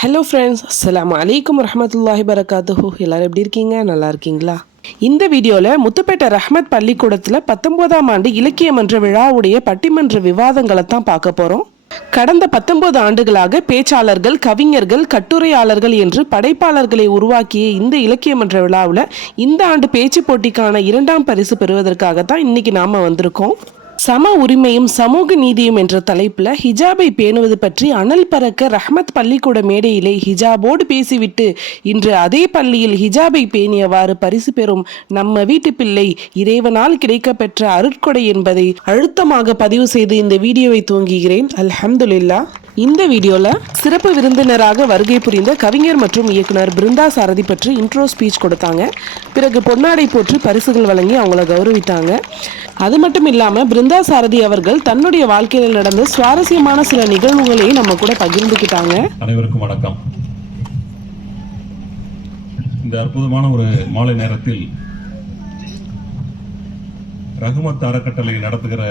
Hello friends, அஸ்ஸலாமு அலைக்கும் வரஹ்மத்துல்லாஹி வரகாத்துஹு. எல்லாரும் எப்படி இருக்கீங்க? நல்லா இருக்கீங்களா? இந்த வீடியோவில் முத்துப்பேட்டை ரஹ்மத் பள்ளிக்கூடத்தில் 19ஆம் ஆண்டு இலக்கிய மன்ற விழாவுடைய பட்டிமன்ற விவாதங்களை தான் பார்க்க போகிறோம். கடந்த 19 ஆண்டுகளாக பேச்சாளர்கள், கவிஞர்கள், கட்டுரையாளர்கள் என்று படைப்பாளர்களை உருவாக்கிய இந்த இலக்கிய மன்ற விழாவில் இந்த ஆண்டு பேச்சு போட்டிக்கான 2ஆம் பரிசு பெறுவதற்காகத்தான் இன்னைக்கு நாம வந்திருக்கோம். சம உரிமையும் சமூக நீதியும் என்ற தலைப்புல ஹிஜாபை பேணுவது பற்றி அனல் பறக்க ரஹ்மத் பள்ளிக்கூட மேடையிலே ஹிஜாபோடு பேசிவிட்டு இன்று அதே பள்ளியில் ஹிஜாபை பேணியவாறு பரிசு பெறும் நம்ம வீட்டு பிள்ளை இறைவனால் கிடைக்கப்பெற்ற அருட்கொடை என்பதை அழுத்தமாக பதிவு செய்து இந்த வீடியோவை துவங்குகிறேன். அல்ஹம்துலில்லாஹ். இந்த வீடியோல சிறப்பு விருந்தினராக வருகை புரிந்த கவிஞர் மற்றும் இயக்குனர் பிருந்தா சாரதி பற்றி இன்ட்ரோ ஸ்பீச் கொடுத்தாங்க. பிறகு பொன்னாடை போற்று பரிசுகள் வழங்கி அவங்கள கௌரவித்தாங்க. அது மட்டும் இல்லாம பிருந்தா சாரதி அவர்கள் தன்னுடைய வாழ்க்கையில் நடந்த சுவாரஸ்யமான சில நிகழ்வுகளையும் நம்ம கூட பகிர்ந்துக்கிட்டாங்க. அனைவருக்கும் வணக்கம். இந்த அற்புதமான ஒரு மாலை நேரத்தில் ரஹ்மத் அறக்கட்டளை நடத்துகிற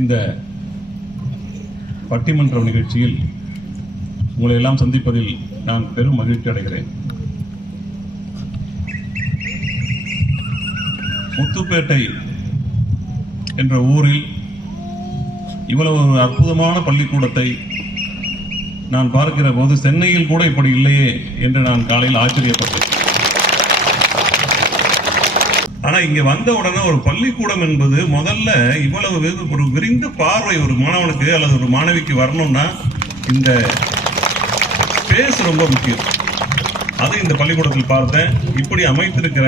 இந்த பட்டிமன்ற நிகழ்ச்சியில் உங்களை எல்லாம் சந்திப்பதில் நான் பெரும் மகிழ்ச்சி அடைகிறேன். முத்துப்பேட்டை என்ற ஊரில் இவ்வளவு ஒரு அற்புதமான பள்ளிக்கூடத்தை நான் பார்க்கிற போது சென்னையில் கூட இப்படி இல்லையே என்று நான் காலையில் ஆச்சரியப்பட்டேன். ஆனா இங்க வந்த உடனே ஒரு பள்ளிக்கூடம் என்பது முதல்ல இவ்வளவு ஒரு விரிந்த பார்வை ஒரு மாணவனுக்கு அல்லது ஒரு மாணவிக்கு வரணும்னா இந்த ஸ்பேஸ் ரொம்ப முக்கியம். அதை இந்த பள்ளிக்கூடத்தில் பார்த்தேன். இப்படி அமைத்திருக்கிற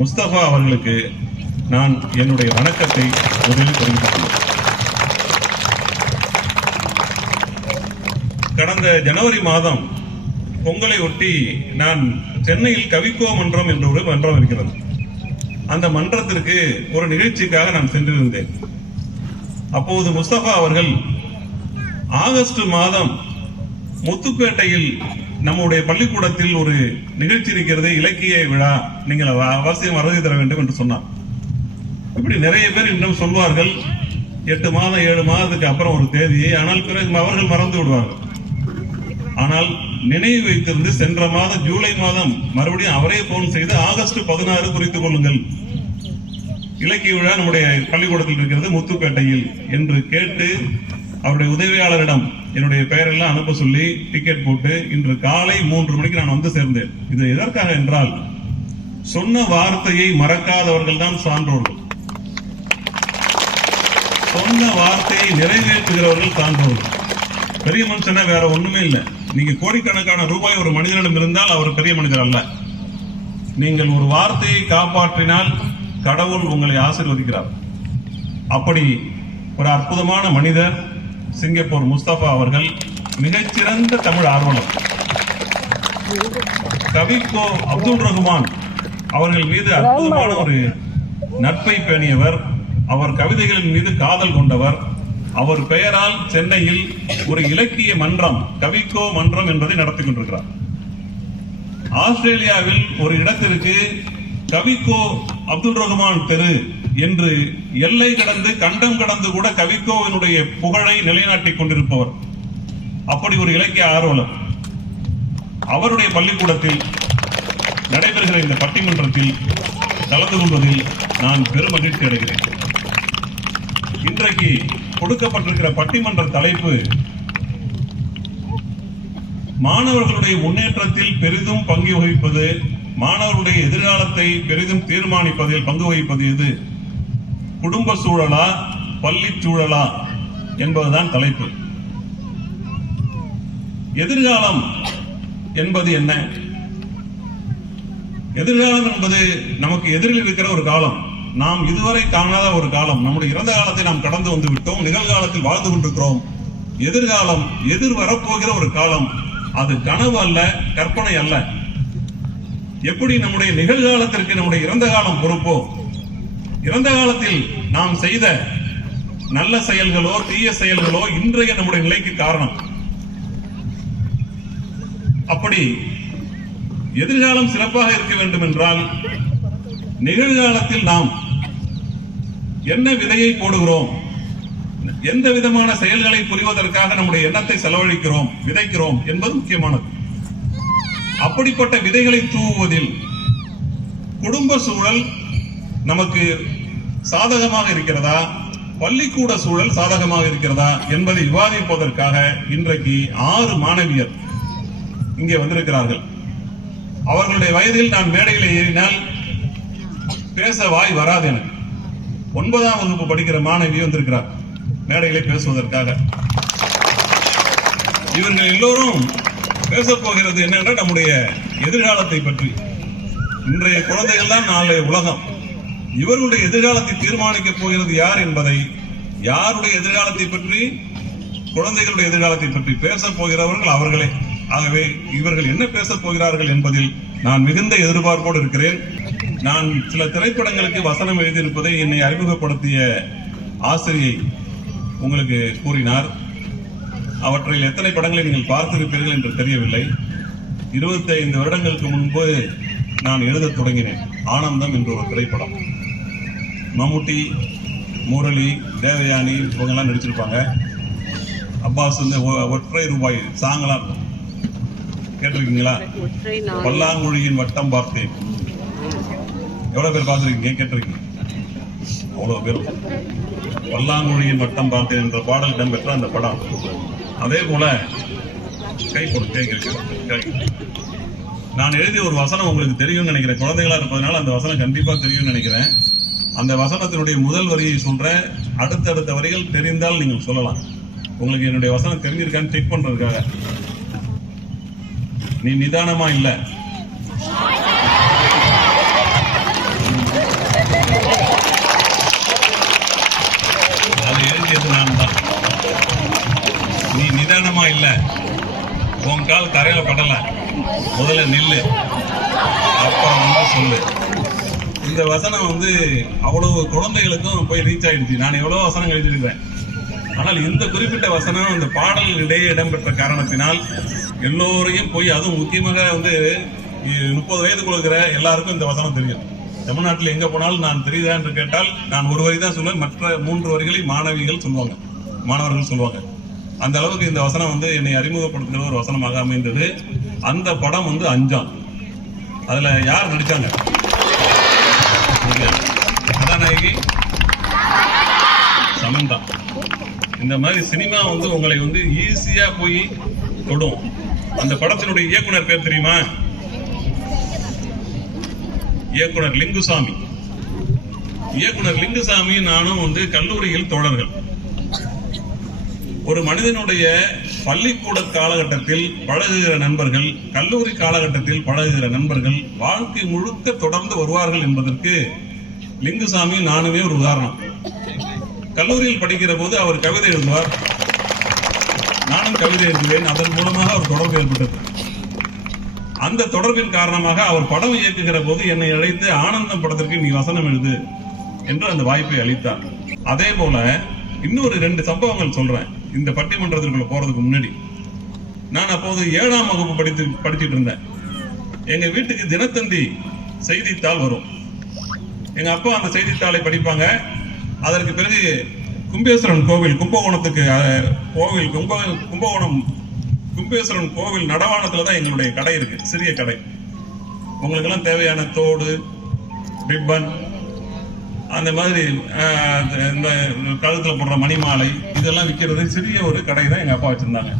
முஸ்தபா அவர்களுக்கு நான் என்னுடைய வணக்கத்தை முதலில் தெரிவித்துள்ளேன். கடந்த ஜனவரி மாதம் பொங்கலை ஒட்டி நான் சென்னையில் கவிக்கோ மன்றம் என்ற ஒரு மன்றம் இருக்கிறது. அந்த மன்றத்திற்கு ஒரு நிகழ்ச்சிக்காக நான் சென்றிருந்தேன். அப்போது முஸ்தபா அவர்கள் ஆகஸ்ட் மாதம் முத்துப்பேட்டையில் நம்முடைய பள்ளிக்கூடத்தில் ஒரு நிகழ்ச்சி இருக்கிறது, இலக்கிய விழா, நீங்கள் அவசியம் வருகை தர வேண்டும் என்று சொன்னார். இப்படி நிறைய பேர் இன்னும் சொல்வார்கள் 8 மாதம் 7 மாதத்துக்கு அப்புறம் ஒரு தேதியை, ஆனால் பிறகு அவர்கள் மறந்து விடுவார்கள். ஆனால் நினைவு வைத்திருந்து சென்ற மாதம் ஜூலை மாதம் மறுபடியும் அவரே போன் செய்து ஆகஸ்ட் 16 குறித்துக் கொள்ளுங்கள், இலக்கிய விழா நம்முடைய பள்ளிக்கூடத்தில் இருக்கிறது முத்துப்பேட்டையில் என்று கேட்டு அவருடைய உதவியாளரிடம் என்னுடைய பெயரெல்லாம் அனுப்ப சொல்லி டிக்கெட் போட்டு இன்று காலை 3 மணிக்கு நான் வந்து சேர்ந்தேன். இது எதற்காக என்றால், சொன்ன வார்த்தையை மறக்காதவர்கள் தான் சான்றோர்கள், சொன்ன வார்த்தையை நிறைவேற்றுகிறவர்கள் சான்றோர்கள். பெரிய மனுஷனா வேற ஒண்ணுமே இல்லை. நீங்க கோடிக்கணக்கான ரூபாய் ஒரு மனிதனிடம் இருந்தால் அவர் பெரிய மனிதர் அல்ல. நீங்கள் ஒரு வார்த்தையை காப்பாற்றினால் கடவுள் உங்களை ஆசீர்வதிக்கிறார். அப்படி ஒரு அற்புதமான மனிதர் சிங்கப்பூர் முஸ்தபா அவர்கள், மிகச்சிறந்த தமிழ் ஆர்வலர். கவிக்கோ அப்துல் ரஹ்மான் அவர்கள் மீது அற்புதமான ஒரு நட்பை பேணியவர். அவர் கவிதைகளின் மீது காதல் கொண்டவர். அவர் பெயரால் சென்னையில் ஒரு இலக்கிய மன்றம், கவிக்கோ மன்றம் என்பதை நடத்தி கொண்டிருக்கிறார். ஆஸ்திரேலியாவில் ஒரு இடத்திற்கு கவிக்கோ அப்துல் ரஹ்மான் தெரு என்று எல்லை கடந்து கண்டம் கடந்து கூட கவிக்கோவினுடைய புகழை நிலைநாட்டிக் கொண்டிருப்பவர். அப்படி ஒரு இலக்கிய ஆர்வலர். அவருடைய பள்ளிக்கூடத்தில் நடைபெறுகிற இந்த பட்டிமன்றத்தில் கலந்து கொள்வதில் நான் பெரும் மகிழ்ச்சி அடைகிறேன். இன்றைக்கு கொடுக்கப்பட்டிருக்கிற பட்டிமன்ற தலைப்பு மாணவர்களுடைய முன்னேற்றத்தில் பெரிதும் பங்கு வகிப்பது, மாணவர்களுடைய எதிர்காலத்தை பெரிதும் தீர்மானிப்பதில் பங்கு வகிப்பது எது, குடும்ப சூழலா பள்ளி சூழலா என்பதுதான் தலைப்பு. எதிர்காலம் என்பது என்ன? எதிர்காலம் என்பது நமக்கு எதிரில் இருக்கிற ஒரு காலம், நாம் இதுவரை காணாத ஒரு காலம். நம்முடைய இறந்த காலத்தை நாம் கடந்து வந்து விட்டோம், நிகழ்காலத்தில் வாழ்ந்து கொண்டிருக்கிறோம். எதிர்காலம் எதிர் வரப்போகிற ஒரு காலம். அது கனவு அல்ல, கற்பனை அல்ல. எப்படி நம்முடைய நிகழ்காலத்திற்கு நம்முடைய இறந்த காலம் பொறுப்போ, இறந்த காலத்தில் நாம் செய்த நல்ல செயல்களோ தீய செயல்களோ இன்றைய நம்முடைய நிலைக்கு காரணம். அப்படி எதிர்காலம் சிறப்பாக இருக்க வேண்டும் என்றால் நிகழ்காலத்தில் நாம் என்ன விதையை போடுகிறோம், எந்த விதமான செயல்களை புரிவதற்காக நம்முடைய எண்ணத்தை செலவழிக்கிறோம், விதைக்கிறோம் என்பது முக்கியமானது. அப்படிப்பட்ட விதைகளை தூவுவதில் குடும்ப சூழல் நமக்கு சாதகமாக இருக்கிறதா, பள்ளிக்கூட சூழல் சாதகமாக இருக்கிறதா என்பதை விவாதிப்பதற்காக இன்றைக்கு 6 மாணவியர் இங்கே வந்திருக்கிறார்கள். அவர்களுடைய வயதில் நான் மேடையில் ஏறினால் பேச வாய் வராது. எனக்கு 9ஆம் வகுப்பு படிக்கிற மாணவி வந்திருக்கிறார் மேடையிலே பேசுவதற்காக. இவர்கள் எல்லோரும் பேச போகிறது என்னென்றால் நம்முடைய எதிர்காலத்தை பற்றி. இன்றைய குழந்தைகள் தான் நாளைய உலகம். இவர்களுடைய எதிர்காலத்தை தீர்மானிக்க போகிறது யார் என்பதை, யாருடைய எதிர்காலத்தை பற்றி, குழந்தைகளுடைய எதிர்காலத்தை பற்றி பேச போகிறவர்கள் அவர்களே. ஆகவே இவர்கள் என்ன பேசப் போகிறார்கள் என்பதில் நான் மிகுந்த எதிர்பார்ப்போடு இருக்கிறேன். நான் சில திரைப்படங்களுக்கு வசனம் எழுதியிருப்பதை என்னை அறிமுகப்படுத்திய ஆசிரியை உங்களுக்கு கூறினார். அவற்றில் எத்தனை படங்களை நீங்கள் பார்த்திருப்பீர்கள் என்று தெரியவில்லை. 25 வருடங்களுக்கு முன்பு நான் எழுதத் தொடங்கினேன். ஆனந்தம் என்ற ஒரு திரைப்படம். மம்முட்டி, முரளி, தேவயானி இவங்கெல்லாம் நடிச்சிருப்பாங்க. அப்பாஸ் வந்து ஒற்றை ரூபாய் சாங்கெல்லாம் இருக்கும். கேட்டிருக்கீங்களா? பல்லாங்குழியின் வட்டம் பார்த்தேன். எவ்வளவு பேர் பார்த்திருக்கீங்க? கேட்டிருக்கீங்க? அவ்வளவு பேர். பல்லாங்குழியின் வட்டம் பார்த்தேன் என்ற பாடல் இடம்பெற்ற அந்த படம். அதே போல கை கொடுத்து நான் எழுதிய ஒரு வசனம் உங்களுக்கு தெரியும் நினைக்கிறேன். குழந்தைகளா இருப்பதனால அந்த வசனம் கண்டிப்பா தெரியும் நினைக்கிறேன். அந்த வசனத்தினுடைய முதல் வரியை சொல்ற, அடுத்தடுத்த வரிகள் தெரிந்தால் நீங்கள் சொல்லலாம். உங்களுக்கு என்னுடைய வசனம் தெரிஞ்சிருக்கான்னு செக் பண்றதுக்காக. நீ நிதானமா இல்ல, அது எழுதியது நான் தான். நீ நிதானமா இல்ல, உன் கால் தரையில படல, முதல்ல நில்லு, அப்புறம் வந்து சொல்லு. இந்த வசனம் வந்து அவ்வளவு குழந்தைகளுக்கும் போய் ரீச் ஆயிடுச்சு. நான் எவ்வளவு வசனம் எழுதியிருக்கிறேன். ஆனால் இந்த குறிப்பிட்ட வசனம் இந்த பாடல் இடையே இடம்பெற்ற காரணத்தினால் எல்லோரையும் போய், அதுவும் முக்கியமாக வந்து 30 வயதுக்குள்ள இருக்கிற எல்லாருக்கும் இந்த வசனம் தெரியும். தமிழ்நாட்டில் எங்க போனாலும் நான் தெரியுதா என்று கேட்டால் நான் ஒரு வரி தான் சொல்லுவேன். மற்ற 3 வரிகளை மாணவிகள் சொல்லுவாங்க, மாணவர்கள் சொல்லுவாங்க. அந்த அளவுக்கு இந்த வசனம் வந்து என்னை அறிமுகப்படுத்துகிற ஒரு வசனமாக அமைந்தது. அந்த படம் வந்து அஞ்சான். அதுல யார் நடிச்சாங்க? கதாநாயகி சமந்தா. இந்த மாதிரி சினிமா வந்து உங்களை வந்து ஈஸியா போய் தொடும். அந்த படத்தினுடைய இயக்குனர் பேர் தெரியுமா? இயக்குனர் லிங்குசாமி. இயக்குனர் லிங்குசாமி நானும் வந்து கல்லூரியில் தோழர்கள். ஒரு மனிதனுடைய பள்ளிக்கூட காலகட்டத்தில் பழகுகிற நண்பர்கள், கல்லூரி காலகட்டத்தில் பழகுகிற நண்பர்கள் வாழ்க்கை முழுக்க தொடர்ந்து வருவார்கள் என்பதற்கு லிங்குசாமி நானுமே ஒரு உதாரணம். கல்லூரியில் படிக்கிற போது அவர் கவிதை எழுதுவார், நானும் கவிதை எழுதுவேன். அதன் மூலமாக அவர் தொடர்பு ஏற்பட்டது. அந்த தொடர்பின் காரணமாக அவர் படம் இயக்குகிற போது என்னை அழைத்து ஆனந்தம் படத்திற்கு நீ வசனம் எழுது என்று அந்த வாய்ப்பை அளித்தார். அதே போல இன்னொரு 2 சம்பவங்கள் சொல்றேன். இந்த பட்டிமன்றத்திற்குள்ள போறதுக்கு முன்னாடி நான் அப்போது 7ஆம் வகுப்பு படிச்சுட்டு இருந்தேன். எங்க வீட்டுக்கு தினத்தந்தி செய்தித்தாள் வரும். எங்க அப்பா அந்த செய்தித்தாளை படிப்பாங்க. அதற்கு பிறகு கும்பேஸ்வரன் கோவில், கும்பகோணத்துக்கு கோவில், கும்பகோணம் கும்பேஸ்வரன் கோவில் நடவானத்துல தான் எங்களுடைய கடை இருக்கு, சிறிய கடை. உங்களுக்கு எல்லாம் தேவையான தோடு, ரிப்பன், அந்த மாதிரி இந்த கழுத்துல போடுற மணிமாலை இதெல்லாம் விற்கிறது சிறிய ஒரு கடை தான் எங்க அப்பா வச்சிருந்தாங்க.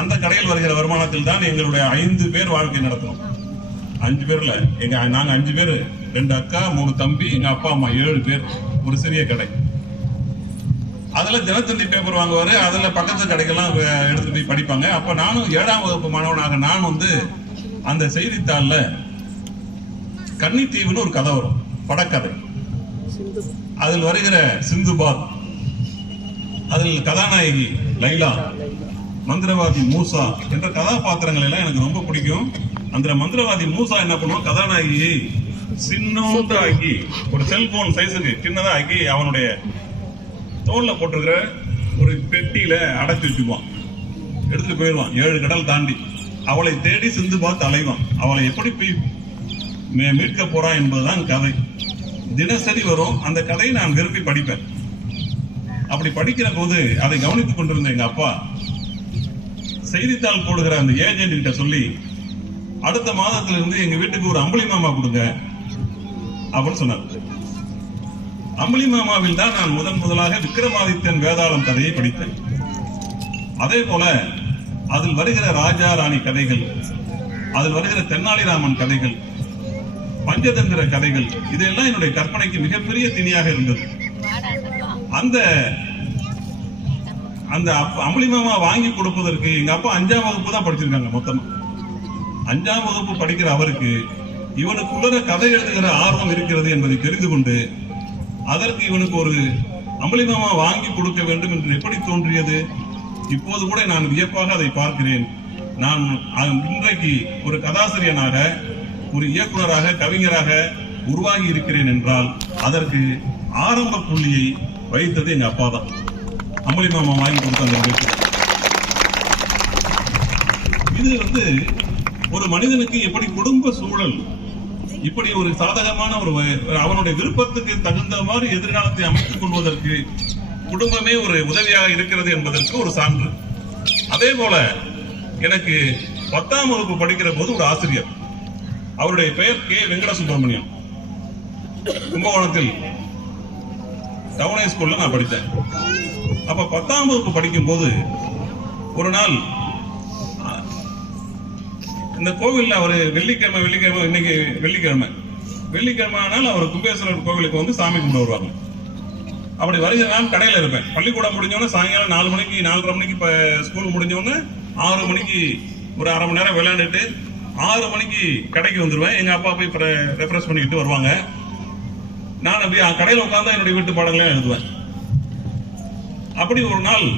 அந்த கடையில் வருகிற வருமானத்தில் தான் எங்களுடைய 5 பேர் வாழ்க்கை நடத்தணும். 5 பேர்ல நாங்க 5 பேர், 2 அக்கா, 3 தம்பி, எங்க அப்பா அம்மா 7 பேர். ஒரு சிறிய கடை. அதுல தினத்தந்தி பேப்பர் வாங்குவாரு. அதுல பக்கத்து கடைக்கெல்லாம் எடுத்து போய் படிப்பாங்க. அப்ப நானும் 7ஆம் வகுப்பு மாணவனாக நான் வந்து அந்த செய்தித்தாள்ல கன்னித்தீவுன்னு ஒரு கதை வரும், படக்கதை. அதில் வருகிற சிந்துபாத், அதில் கதாநாயகி லைலா, மந்திரவாதி மூசா என்ற கதாபாத்திரங்கள் எல்லாம் எனக்கு ரொம்ப பிடிக்கும். அந்த மந்திரவாதி மூசா என்ன பண்ணுவோம், கதாநாயகியை சின்னோண்டு ஆக்கி ஒரு செல்போன் சைஸுக்கு சின்னதா ஆக்கி அவனுடைய தோல்ல போட்டிருக்கிற ஒரு பெட்டியில அடைச்சு வச்சுக்குவான். எடுத்துட்டு போயிடுவான் 7 கடல் தாண்டி. அவளை தேடி சிந்துபாத் அலைவான். அவளை எப்படி போய் மீட்க போறான் என்பதுதான் கதை. தினசரி வரும் அந்த கதையை நான் விரும்பி படிப்பேன். அப்படி படிக்கிற போது அதை கவனித்துக் கொண்டிருந்த எங்க அப்பா செய்தித்தாள் போடுகிற அந்த ஏஜென்ட் கிட்ட சொல்லி, அடுத்த மாதத்துல இருந்து எங்க வீட்டுக்கு ஒரு அம்புலி மாமா கொடுங்க அப்படின்னு சொன்னார். அம்புலி மாமாவில் தான் நான் முதலாக விக்ரமாதித்தன் வேதாளம் கதையை படித்தேன். அதே போல அதில் வருகிற ராஜா ராணி கதைகள், அதில் வருகிற தென்னாலிராமன் கதைகள், பஞ்சதந்திர கதைகள், இதெல்லாம் என்னுடைய கற்பனைக்கு மிகப்பெரிய திணியாக இருந்தது. அந்த அந்த அம்புலி மாமா வாங்கி கொடுப்பதற்கு எங்க அப்பா 5ஆம் வகுப்பு தான் படிச்சிருக்காங்க. மொத்தமா 5ஆம் வகுப்பு படிக்கிற அவருக்கு இவனுக்குள்ள கதை எழுதுகிற ஆர்வம் இருக்கிறது என்பதை தெரிந்து கொண்டு அதற்கு இவனுக்கு ஒரு அம்புலி மாமா வாங்கி கொடுக்க வேண்டும் என்று எப்படி தோன்றியது? இப்போது கூட நான் வியப்பாக அதை பார்க்கிறேன். நான் இன்றைக்கு ஒரு கதாசிரியனாக, ஒரு இயக்குனராக, கவிஞராக உருவாகி இருக்கிறேன் என்றால் அதற்கு ஆரம்ப புள்ளியை வைத்தது எங்க அப்பா தான். அம்புலி மாமா வாங்கி கொடுத்த அந்த முயற்சி. இது ஒரு மனிதனுக்கு எப்படி குடும்ப சூழல் இப்படி ஒரு சாதகமான அவனுடைய விருப்பத்துக்கு தகுந்த மாதிரி எதிர்காலத்தை அமைத்துக் கொள்வதற்கு குடும்பமே ஒரு உதவியாக இருக்கிறது என்பதற்கு ஒரு சான்று. அதே போல எனக்கு 10ஆம் வகுப்பு படிக்கிற போது ஒரு ஆசிரியர், அவருடைய பெயர் கே. வெங்கட சுப்பிரமணியம், கும்பகோணத்தில் டவுன் ஹை ஸ்கூல்ல நான் படித்தேன். அப்ப 10ஆம் வகுப்பு படிக்கும் போது ஒரு நாள் இந்த கோவில்ல அவரு வெள்ளிக்கிழமை இன்னைக்கு வெள்ளிக்கிழமை ஆனால் அவர் கும்பேஸ்வரர் கோவிலுக்கு சாமி கும்பிட வருவாங்க. அப்படி வருகிற நான் கடையில இருப்பேன். பள்ளிக்கூடம் முடிஞ்சோன்னு சாயங்காலம் 4 மணிக்கு 4:30 மணிக்கு இப்ப ஸ்கூல் முடிஞ்சோன்னு 6 மணிக்கு ஒரு அரை மணி நேரம் விளையாண்டுட்டு 6 மணிக்கு கடைக்கு வந்துருவேன். எங்க அப்பா போய் ரெஃப்ரெஷ் பண்ணிட்டு வருவாங்க. நான் அப்படியே கடையில் உட்கார்ந்து என்னுடைய வீட்டு பாடங்களையும் எழுதுவேன். அப்படி ஒரு நாள்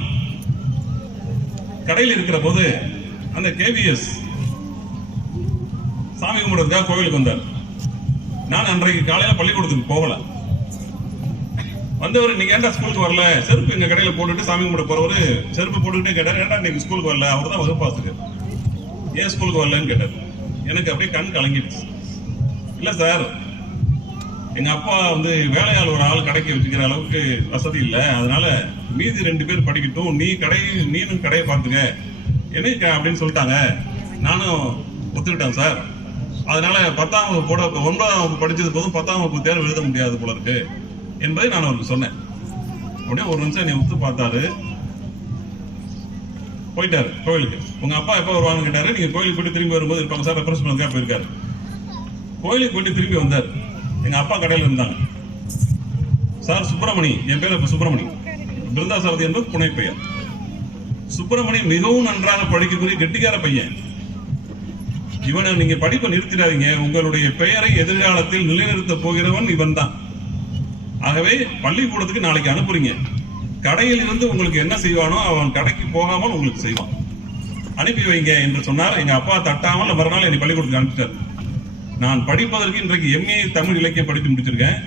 கடையில் இருக்கிற போது அந்த KVS சாமி கும்பிடுறதுக்காக கோவிலுக்கு வந்தார். நான் அன்றைக்கு காலையில பள்ளிக்கூடத்துக்கு போகல. வந்தவர், நீங்க ஏன்டா ஸ்கூலுக்கு வரல? செருப்பு எங்க கடையில போட்டுட்டு சாமி கும்பிட போறவரு செருப்பு போட்டுக்கிட்டே கேட்டார், ஏன்டா நீங்க ஸ்கூலுக்கு வரல? அவர் தான் வகுப்பாசிரியர். ஏன் ஸ்கூலுக்கு வரலன்னு கேட்டார். எனக்கு அப்படியே கண் கலங்கிடுச்சு. இல்ல சார், எங்க அப்பா வேலையாள் ஒரு ஆள் கடைக்கு வச்சுக்கிற அளவுக்கு வசதி இல்லை, அதனால மீதி 2 பேர் படிக்கட்டும், நீனும் கடையை பார்த்துக்க எனக்கு அப்படின்னு சொல்லிட்டாங்க. நானும் ஒத்துக்கிட்டேன் சார். அதனால 10ஆம் வகுப்பு 9ஆம் வகுப்பு படிச்சது போதும் 10ஆம் வகுப்பு தேர்வு எழுத முடியாது போல இருக்கு என்பதை நான் அவருக்கு சொன்னேன். அப்படியே ஒரு நிமிஷம் என்னை ஒத்து பார்த்தாரு, போயிட்டாரு கோயிலுக்கு. உங்க அப்பா எப்ப வருவாங்கன்னு கேட்டாரு. நீங்க கோயிலுக்கு போயிட்டு திரும்பி வரும்போது இருப்பாங்க சார், ரெஃபரன்ஸ் பண்ணுறதுக்காக போயிருக்காரு. கோயிலுக்கு போயிட்டு திரும்பி வந்தார். எங்க அப்பா கடையில் இருந்தாங்க. சார் சுப்பிரமணி, என் பேர் இப்ப சுப்பிரமணி, பிருந்தாசாரதி என்பது புனை பெயர். சுப்பிரமணி மிகவும் நன்றாக படிக்கக்கூடிய கெட்டிக்கார பையன். இவனை நீங்க படிப்பை நிறுத்திடாதீங்க, உங்களுடைய பெயரை எதிர்காலத்தில் நிலைநிறுத்த போகிறவன் இவன் தான். ஆகவே பள்ளிக்கூடத்துக்கு நாளைக்கு அனுப்புறீங்க, கடையில் இருந்து உங்களுக்கு என்ன செய்வானோ அவன் கடைக்கு போகாமல் உங்களுக்கு செய்வான், அனுப்பி வைங்க என்று சொன்னார். எங்க அப்பா தட்டாமல் மறுநாள் என்னை பள்ளிக்கூடத்துக்கு அனுப்பிட்டார். நான் படிப்பதற்கு இன்றைக்கு MA தமிழ் இலக்கியம் படித்து முடிச்சிருக்கேன்.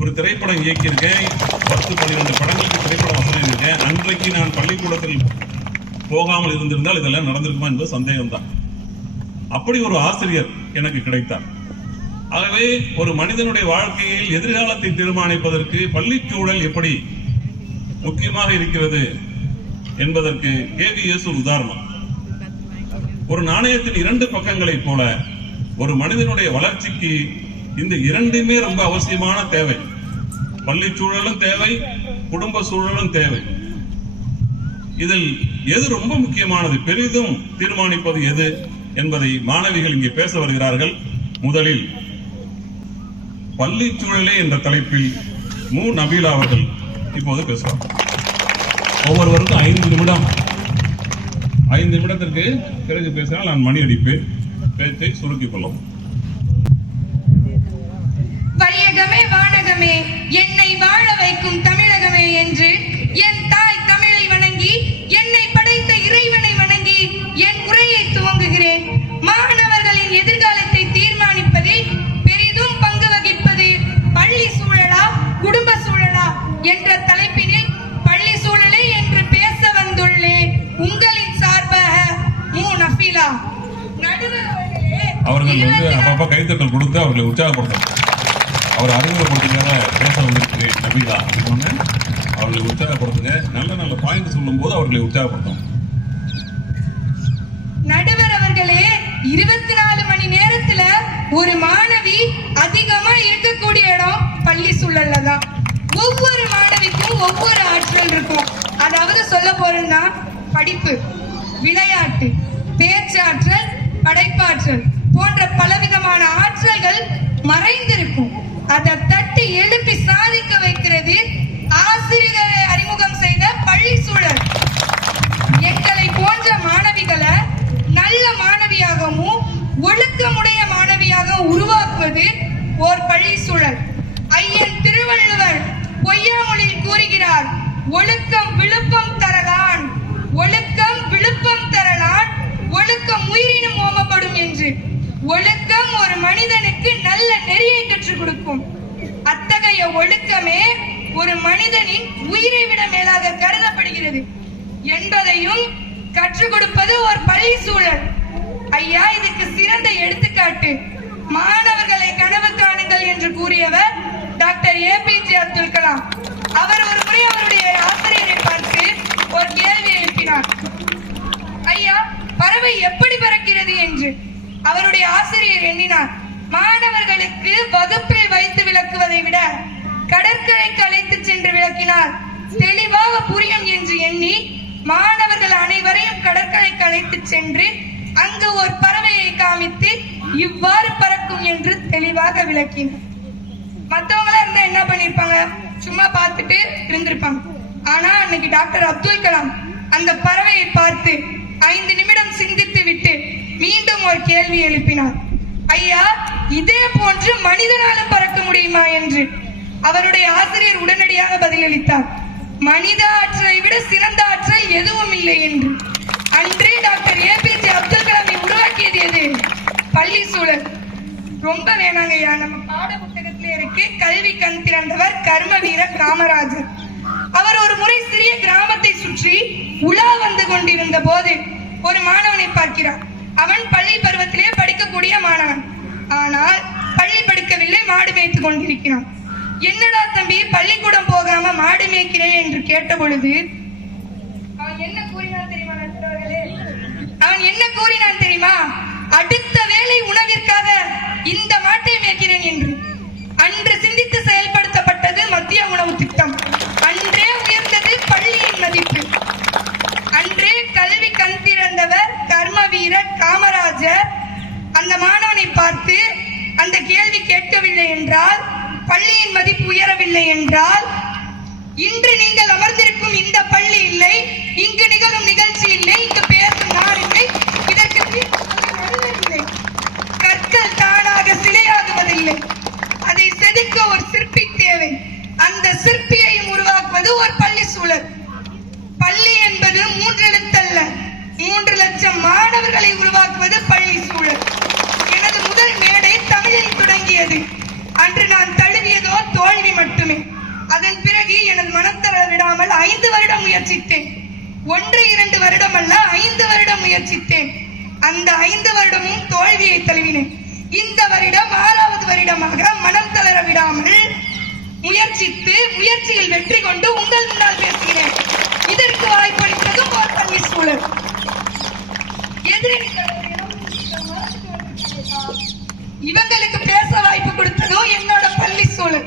ஒரு திரைப்படம் இயக்கியிருக்கேன். 10-12 படங்களுக்கு திரைப்படம் வசதி இருக்கேன். அன்றைக்கு நான் பள்ளிக்கூடத்தில் போகாமல் இருந்திருந்தால் இதெல்லாம் நடந்திருக்குமா என்பது சந்தேகம்தான். அப்படி ஒரு ஆசிரியர் எனக்கு கிடைத்தார். ஆகவே ஒரு மனிதனுடைய வாழ்க்கையில் எதிர்காலத்தை தீர்மானிப்பதற்கு பள்ளிச்சூழல் எப்படி முக்கியமாக இருக்கிறது என்பதற்கு KVS ஒரு உதாரணம். ஒரு நாணயத்தின் 2 பக்கங்களைப் போல ஒரு மனிதனுடைய வளர்ச்சிக்கு இந்த 2மே ரொம்ப அவசியமான தேவை. பள்ளிச்சூழலும் தேவை, குடும்ப சூழலும் தேவை. இதில் எது ரொம்ப முக்கியமானது, பெரிதும் தீர்மானிப்பது எது என்பதை மாணவிகள் இங்கே பேச வருகிறார்கள். முதலில் பள்ளிச்சூழலே என்ற தலைப்பில் மு. நபீலா அவர்கள் இப்போது பேசுவார். ஒவ்வொருவருக்கும் 5 நிமிடம். 5 நிமிடத்திற்கு பிறகு பேசினால் நான் மணி அடிப்பேன். பேச்சை சுருக்கிக் கொள்ளும். வையகமே வானகமே என்னை வாழ வைக்கும் தமிழகமே என்று என் தாய் தமிழை வணங்கி என்னை படைத்த இறைவனை வணங்கி என் உரையை துவங்குகிறேன். மாணவர்களின் எதிர்காலத்தை தீர்மானிப்பதில் பெரிதும் பங்கு வகிப்பது பள்ளி சூழலா குடும்ப சூழலா என்ற தலைப்பினில் பள்ளி சூழலே என்று பேச வந்துள்ளேன். உங்களின் சார்பாக மு. நபீலா. அவர்கள் அப்பப்ப கைத்தட்டல் கொடுத்து அவர்களை உற்சாகப்படுத்த அவர் அறிமுகப்படுத்திக்காக பேச வந்திருக்கிறேன் நபீலா அப்படின்னு அவர் அவர்களை உற்சாகப்படுத்துங்க. நல்ல நல்ல பாயிண்ட் சொல்லும் போது அவர்களை உற்சாகப்படுத்தும். நடுவர் அவர்களே, 24 மணி நேரத்துல ஒரு மாணவி அதிகமா இருக்கக்கூடிய இடம் பள்ளி சூழல்ல தான். ஒவ்வொரு மாணவிக்கும் ஒவ்வொரு ஆற்றல் இருக்கும். அதாவது சொல்ல போறேன்னா படிப்பு, விளையாட்டு, பேச்சாற்றல், படைப்பாற்றல் போன்ற பலவிதமான ஆற்றல்கள் மறைந்திருக்கும். அதை தட்டி எழுப்பி சாதிக்க வைக்கிறது ஆசிரியர்களை அறிமுகம் செய்த பள்ளி சூழல். எங்களை போன்ற மாணவிகளை நல்ல மாணவியாகவும் ஒழுக்கமுடைய மாணவியாக உருவாக்குவது ஓர் பள்ளி சூழல். ஐயன் திருவள்ளுவர் பொய்யாமொழியில் கூறுகிறார், ஒழுக்கம் விழுப்பம் தரலான், ஒழுக்கம் விழுப்பம் தரலான், ஒழுக்கம் உயிரினும் ஓமப்படும் என்று. ஒழுக்கம் ஒரு மனிதனுக்கு நல்ல நெறியை கற்றுக் கொடுக்கும். அத்தகைய ஒழுக்கமே ஒரு மனிதனின் உயிரை விட மேலாக கருதப்படுகிறது என்பதையும் கற்றுக் கொடுப்பது ஒரு பள்ளி சூழல். ஐயா, இதுக்கு சிறந்த எடுத்துக்காட்டு மாணவர்களை கனவு காணுங்கள் என்று கூறியவர் டாக்டர் APJ அப்துல் கலாம். அவர் ஒரு முறை அவருடைய ஆசிரியரை பார்த்து ஒரு கேள்வி எழுப்பினார். ஐயா, பறவை எப்படி பறக்கிறது என்று. அவருடைய ஆசிரியர் எண்ணினார், மாணவர்களுக்கு வகுப்பில் வைத்து விளக்குவதை விட கடற்கரைக்கு அழைத்து சென்று விளக்கினார் தெளிவாக புரியும் என்று எண்ணி மாணவர்கள் அனைவரையும் கடற்கரைக்கு அழைத்து சென்று அங்கு ஒரு பறவையை காமித்து இவ்வாறு பறக்கும் என்று தெளிவாக விளக்கினார். மற்றவங்களா இருந்தா என்ன பண்ணிருப்பாங்க, சும்மா பார்த்துட்டு இருந்திருப்பாங்க. ஆனா அன்னைக்கு டாக்டர் அப்துல் கலாம் அந்த பறவையை பார்த்து 5 நிமிடம் சிந்தித்து விட்டு மீண்டும் ஒரு கேள்வி எழுப்பினார். ஐயா, இதே போன்று மனிதனாலும் பறக்க முடியுமா என்று. அவருடைய ஆசிரியர் உடனடியாக பதிலளித்தார், மனித ஆற்றலை விட சிறந்த ஆற்றல் எதுவும் இல்லை என்று. அன்றே டாக்டர் APJ அப்துல் கலாமை உருவாக்கியது எது? பள்ளி சூழல். ரொம்ப வேணாங்க ஐயா, நம்ம பாட புத்தகத்திலே இருக்கு. கல்வி கண் திறந்தவர் கர்ம வீரர் காமராஜர். அவர் ஒரு முறை சிறிய கிராமத்தை சுற்றி உலா வந்து கொண்டிருந்த போது ஒரு மாணவனை பார்க்கிறார். அவன் பள்ளி பருவத்திலே படிக்கக்கூடிய மாணவன். ஆனால் பள்ளி படிக்கவில்லை, மாடு மேய்த்து கொண்டிருக்கிறான். என்னடா தம்பி, பள்ளிக்கூடம் போகாம மாடு மேய்க்கிறேன் என்று கேட்ட பொழுது அவன் என்ன கூறினான் தெரியுமா நண்பர்களே? அவன் என்ன கூறினான் தெரியுமா? அடுத்த வேளை உணவிற்காக இந்த மாட்டை மேய்க்கிறேன் என்று. அன்று சிந்தித்து செயல்படுத்தப்பட்டது மத்திய உணவு திட்டம். அன்றே உயர்ந்தது பள்ளியின் மதிப்பு. அன்றே கல்வி கண் திறந்தவர் கர்ம வீரர் காமராஜர் அந்த மாணவனை பார்த்து அந்த கேள்வி கேட்கவில்லை என்றால், பள்ளியின் மதிப்பு உயரவில்லை என்றால், இன்று நீங்கள் அமர்ந்திருக்கும் இந்த பள்ளி இல்லை, இங்கு நிகழும் நிகழ்ச்சி இல்லை, இங்கு பேசும் நாள் இல்லை, இதற்கு இல்லை. கற்கள் தானாக சிலையாகுவதில்லை, அதை செதுக்க ஒரு சிற்பி தேவை. அந்த சிற்பியையும் உருவாக்குவது ஒரு பள்ளி சூழல். பள்ளி என்பது 3 எழுத்தல்ல, 3 லட்சம் மாணவர்களை உருவாக்குவது பள்ளி சூழல். எனது முதல் மேடை தமிழில் தொடங்கியது. அன்று நான் தழுவியதோ தோல்வி மட்டுமே. அதன் பிறகு எனது மனம் தளர விடாமல் 5 வருடம் முயற்சித்தேன். 1-2 வருடம் அல்ல, 5 வருடம் முயற்சித்தேன். அந்த 5 வருடமும் தோல்வியை தழுவினேன். இந்த வருடம் 6வது வருடமாக மனம் தளர விடாமல் முயற்சித்து முயற்சியில் வெற்றி கொண்டு உங்கள் முன்னால் பேசுகிறேன். இதற்கு வாய்ப்பளித்ததும் ஒரு பள்ளி சூழல். இவங்களுக்கு பேச வாய்ப்பு கொடுத்ததும் என்னோட பள்ளி சூழல்.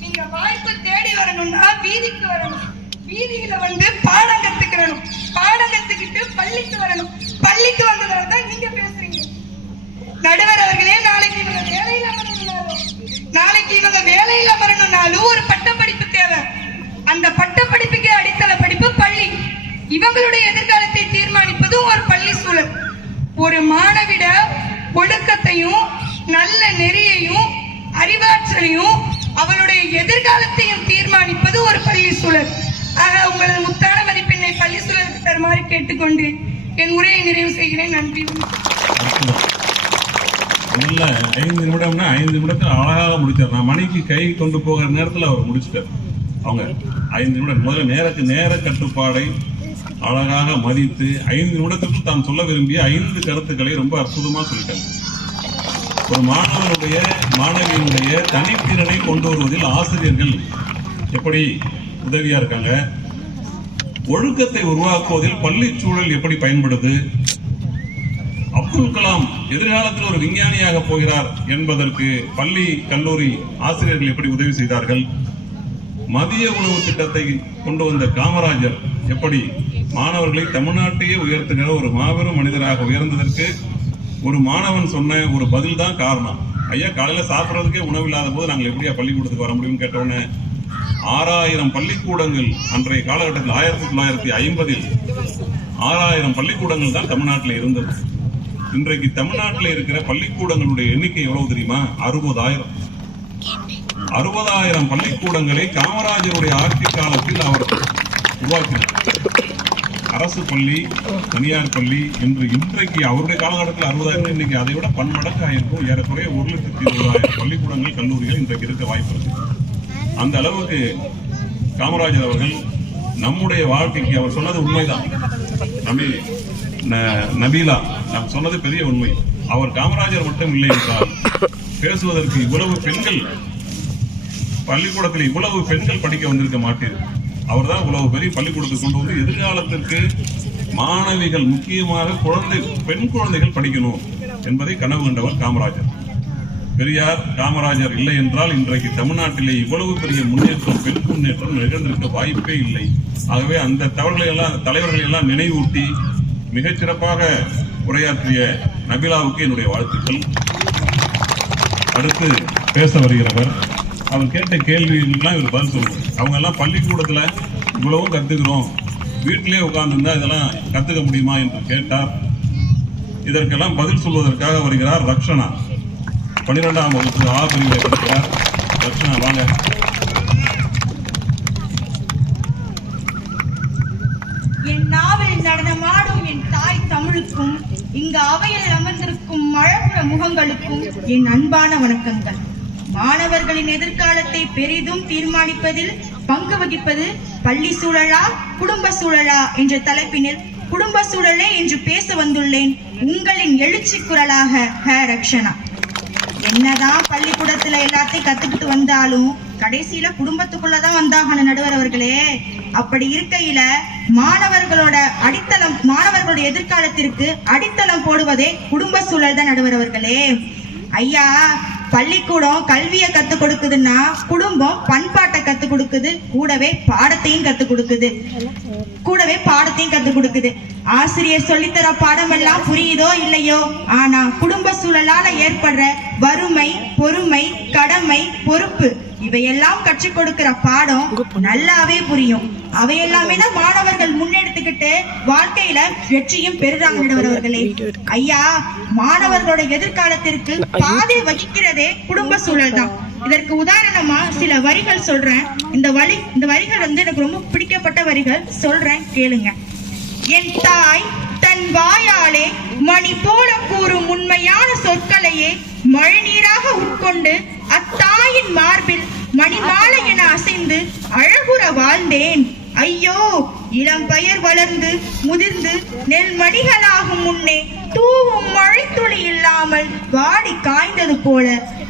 நீங்க வாய்ப்பு தேடி வரணும்னா வீதிக்கு வரணும். வீதியில வந்து பாடம் கத்துக்கணும். பாடம் கத்துக்கிட்டு பள்ளிக்கு வரணும். பள்ளிக்கு வந்ததால தான் நீங்க பேசுறீங்க. நடுவர் அவர்களே, நாளைக்கு இவங்க வேலையில வரணும்னாலும் ஒரு பட்டப்படிப்பு தேவை. அந்த பட்டப்படிப்புக்கு அடித்தள படிப்பு பள்ளி. இவங்களுடைய எதிர்காலத்தை தீர்மானிப்பதும் ஒரு பள்ளி சூழல். ஒரு மாணவிட ஒழுக்கத்தையும் நல்ல நெறியையும் அறிவாற்றலையும் அவளுடைய எதிர்காலத்தையும் தீர்மானிப்பது ஒரு பள்ளி சூழல். ஆக உங்களது முத்தான மதிப்பெண்ணை பள்ளி சூழலுக்கு தருமாறு கேட்டுக்கொண்டு என் உரையை நிறைவு செய்கிறேன். நன்றி. முதல்ல 5 நிமிடம்னா 5 நிமிடத்தில் அழகாக முடிச்சார். நான் மணிக்கு கை கொண்டு போகிற நேரத்தில் அவர் முடிச்சிட்டார். அவங்க 5 நிமிடம் முதல்ல நேர கட்டுப்பாடை அழகாக மதித்து 5 நிமிடத்துக்கு தான் சொல்ல விரும்பிய 5 கருத்துக்களை ரொம்ப அற்புதமா சொல்லிட்டாங்க. ஒரு மாணவியினுடைய தனித்திறனை கொண்டு வருவதில் ஆசிரியர்கள் எப்படி உதவியா இருக்காங்க, ஒழுக்கத்தை உருவாக்குவதில் பள்ளி சூழல் எப்படி பயன்படுது, அப்துல் கலாம் எதிர்காலத்தில் ஒரு விஞ்ஞானியாக போகிறார் என்பதற்கு பள்ளி கல்லூரி ஆசிரியர்கள் எப்படி உதவி செய்தார்கள், மதிய உணவு திட்டத்தை கொண்டு வந்த காமராஜர் எப்படி மாணவர்களை தமிழ்நாட்டையே உயர்த்துகிற ஒரு மாபெரும் மனிதராக உயர்ந்ததற்கு ஒரு மாணவன் சொன்ன ஒரு பதில் தான் காரணம். ஐயா, காலையில சாப்பிட்றதுக்கே உணவு இல்லாத போது நாங்கள் எப்படியா பள்ளிக்கூடத்துக்கு வர முடியும்னு கேட்டோன்னே 6000 பள்ளிக்கூடங்கள் அன்றைய காலகட்டத்தில் 1950 6000 பள்ளிக்கூடங்கள் தான் தமிழ்நாட்டில் இருந்தது. இன்றைக்கு தமிழ்நாட்டில் இருக்கிற பள்ளிக்கூடங்களுடைய எண்ணிக்கை எவ்வளவு தெரியுமா? 60,000 பள்ளிக்கூடங்களை காமராஜருடைய ஆட்சி காலத்தில் அவர் உருவாக்கினார். அரசு பள்ளி, தனியார் பள்ளி என்று இன்றைக்கு அவருடைய காலகட்டத்தில் 60,000, இன்னைக்கு அதை விட பன்மடங்கு ஆயிருக்கும். ஏறக்குறைய 1,20,000 பள்ளிக்கூடங்கள், கல்லூரிகள் இன்றைக்கு இருக்க வாய்ப்பு இருக்கு. அந்த அளவுக்கு காமராஜர் அவர்கள் நம்முடைய வாழ்க்கைக்கு, அவர் சொன்னது உண்மைதான். நபீலா நாம் சொன்னது பெரிய உண்மை. அவர் காமராஜர் மட்டும் இல்லை என்றால் பேசுவதற்கு இவ்வளவு பெண்கள் பள்ளிக்கூடத்தில் இவ்வளவு பெண்கள் படிக்க வந்திருக்க மாட்டீர்கள். அவர் தான் இவ்வளவு பெரிய பள்ளிக்கூடத்துக்கு கொண்டு வந்து எதிர்காலத்திற்கு மாணவிகள், முக்கியமாக பெண் குழந்தைகள் படிக்கணும் என்பதை கனவு கண்டவர் காமராஜர். பெரியார், காமராஜர் இல்லை என்றால் இன்றைக்கு தமிழ்நாட்டிலே இவ்வளவு பெரிய முன்னேற்றம், பெண் முன்னேற்றம் நிகழ்ந்திருக்க வாய்ப்பே இல்லை. ஆகவே அந்த தலைவர்களை எல்லாம் நினைவூட்டி மிகச்சிறப்பாக உரையாற்றிய நபீலாவுக்கு என்னுடைய வாழ்த்துக்கள். அடுத்து பேச வருகிறவர், அவர் கேட்ட கேள்விகளுக்கெல்லாம் இவர் பதில் சொல்லுவார். அவங்க எல்லாம் பள்ளிக்கூடத்துல இவ்வளவும் கத்துக்கிறோம், வீட்டிலே உட்கார்ந்துருந்தா இதெல்லாம் கத்துக்க முடியுமா என்று கேட்டார். இதற்கெல்லாம் பதில் சொல்வதற்காக வருகிறார் ரக்ஷனா. 12ஆம் வகுப்பு ஆ பிரிவில் இருக்கிறார். ரக்ஷனா, வாங்க. என் நாவலில் நடனமாடும் என் தாய் தமிழுக்கும், இங்கு அவையில் அமர்ந்திருக்கும் அழகுற முகங்களுக்கும் என் அன்பான வணக்கங்கள். மாணவர்களின் எதிர்காலத்தை பெரிதும் தீர்மானிப்பதில் பங்கு வகிப்பது பள்ளி சூழலா குடும்ப சூழலா என்ற தலைப்பினில் குடும்ப சூழலே என்று பேச வந்துள்ளேன். உங்களின் எழுச்சி குரலாக ரக்ஷனா. என்னதான் பள்ளிக்கூடத்துல எல்லாத்தையும் கத்துக்கிட்டு வந்தாலும் கடைசியில குடும்பத்துக்குள்ளதான் வந்தாகணும் நடுவர் அவர்களே. அப்படி இருக்கையில மாணவர்களுடைய எதிர்காலத்திற்கு அடித்தளம் போடுவதே குடும்ப சூழல் தான் நடுவர் அவர்களே. ஐயா, பள்ளிக்கூடம் கல்வியை கத்து கொடுக்குதுன்னா குடும்பம் பண்பாட்டை கத்து கொடுக்குது, கூடவே பாடத்தையும் கத்து கொடுக்குது. ஆசிரியர் சொல்லித்தர பாடம் எல்லாம் புரியுதோ இல்லையோ, ஆனா குடும்ப சூழலால ஏற்படுற வறுமை, பொறுமை, கடமை, பொறுப்பு இவையெல்லாம் கற்றுக் கொடுக்கிற பாடம் நல்லாவே புரியும். அவையெல்லாமே தான் மாணவர்கள் முன்னெடுத்துக்கிட்டு வாழ்க்கையில வெற்றியும் பெறுறாங்களே. ஐயா, மாணவர்களோட எதிர்காலத்திற்கு பாதை வகிக்கிறதே குடும்ப சூழல் தான். இதற்கு உதாரணமா சில வரிகள் சொல்றேன். இந்த வரிகள் எனக்கு ரொம்ப பிடிக்கப்பட்ட வரிகள் சொல்றேன், கேளுங்க. என் தாய் தன் வாயாலே மணி போல கூறும் உண்மையான சொற்களையே மழை நீராக உட்கொண்டு அத்தாயின் மார்பில் மணிமாலை என அசைந்து அழகுற வாழ்ந்தேன். ஐயோ, இளம் பயிர் வளர்ந்து முதிர்ந்து நெல் மணிகளாகும் முன்னே தூவும் மழைத்துளி இல்லாமல் வாடி காய்ந்தது போல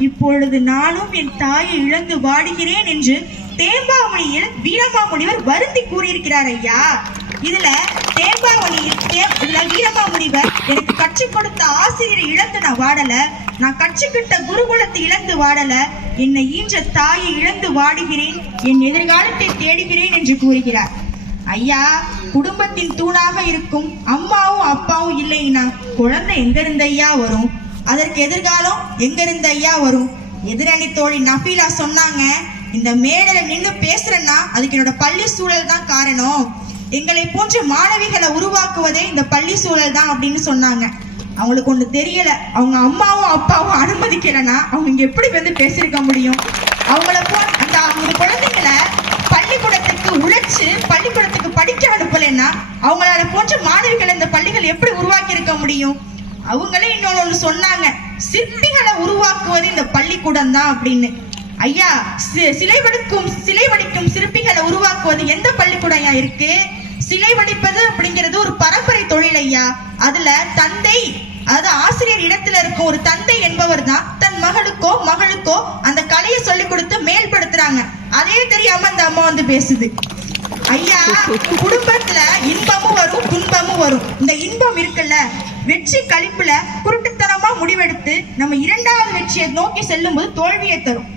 இப்பொழுது நானும் என் தாயை இழந்து வாடுகிறேன் என்று தேம்பாவணியில் வீரமாமுனிவர் வருந்தி கூறியிருக்கிறார். ஐயா, இதுல வீரமாமுனிவர் எனக்கு கற்றுக் கொடுத்த ஆசிரியரை இழந்து நான் வாடல, நான் கற்றுக்கிட்ட குருகுலத்தை இழந்து வாடல, என்னை ஈன்ற தாயை இழந்து வாடுகிறேன், என் எதிர்காலத்தை தேடுகிறேன் என்று கூறுகிறார். ஐயா, குடும்பத்தின் தூணாக இருக்கும் அம்மாவும் அப்பாவும் இல்லைன்னா குழந்தை எங்க இருந்த ஐயா வரும்? அதற்கு எதிர்காலம் எங்க இருந்த ஐயா வரும்? எதிரணி தோழி நபீலா சொன்னாங்க, இந்த மேடையில நின்று பேசுறேன்னா அதுக்கு என்னோட பள்ளி சூழல் தான் காரணம். எங்களை போன்ற மாணவிகளை உருவாக்குவதே இந்த பள்ளி சூழல் தான் அப்படின்னு சொன்னாங்க. அவங்களுக்கு ஒண்ணு தெரியல, அவங்க அம்மாவும் அப்பாவும் அனுமதிக்கலன்னா அவங்க இங்க எப்படி வந்து பேசியிருக்க முடியும்? அவங்க குழந்தைங்களை பள்ளிக்கூடத்துக்கு உழைச்சு பள்ளிக்கூடத்துக்கு படிக்க அனுப்பலைன்னா அவங்களால போன்ற மாணவிகளை இந்த பள்ளிகள் எப்படி உருவாக்கி இருக்க முடியும்? அவங்களே இன்னொன்னு சொன்னாங்க, சிற்பிகளை உருவாக்குவது இந்த பள்ளிக்கூடம் தான் அப்படின்னு. ஐயா, சிலை வடிக்கும் சிற்பிகளை உருவாக்குவது எந்த பள்ளிக்கூடம் ஐயா இருக்கு? சிலை வடிப்பது அப்படிங்கிறது ஒரு பரம்பரை தொழில் ஐயா. அதுல தந்தை அதாவது ஆசிரியர் இடத்துல இருக்கும் ஒரு தந்தை என்பவர் தான் தன் மகளுக்கோ அந்த கலையை சொல்லி கொடுத்து மேல்படுத்துறாங்க. அதே தெரியாம அந்த அம்மா வந்து பேசுது. ஐயா, குடும்பத்துல இன்பமும் வரும் துன்பமும் வரும். இந்த இன்பம் இருக்குல்ல, வெற்றி கழிப்புல குருட்டுத்தனமா முடிவெடுத்து நம்ம இரண்டாவது வெற்றியை நோக்கி செல்லும் போது தோல்வியை தரும்.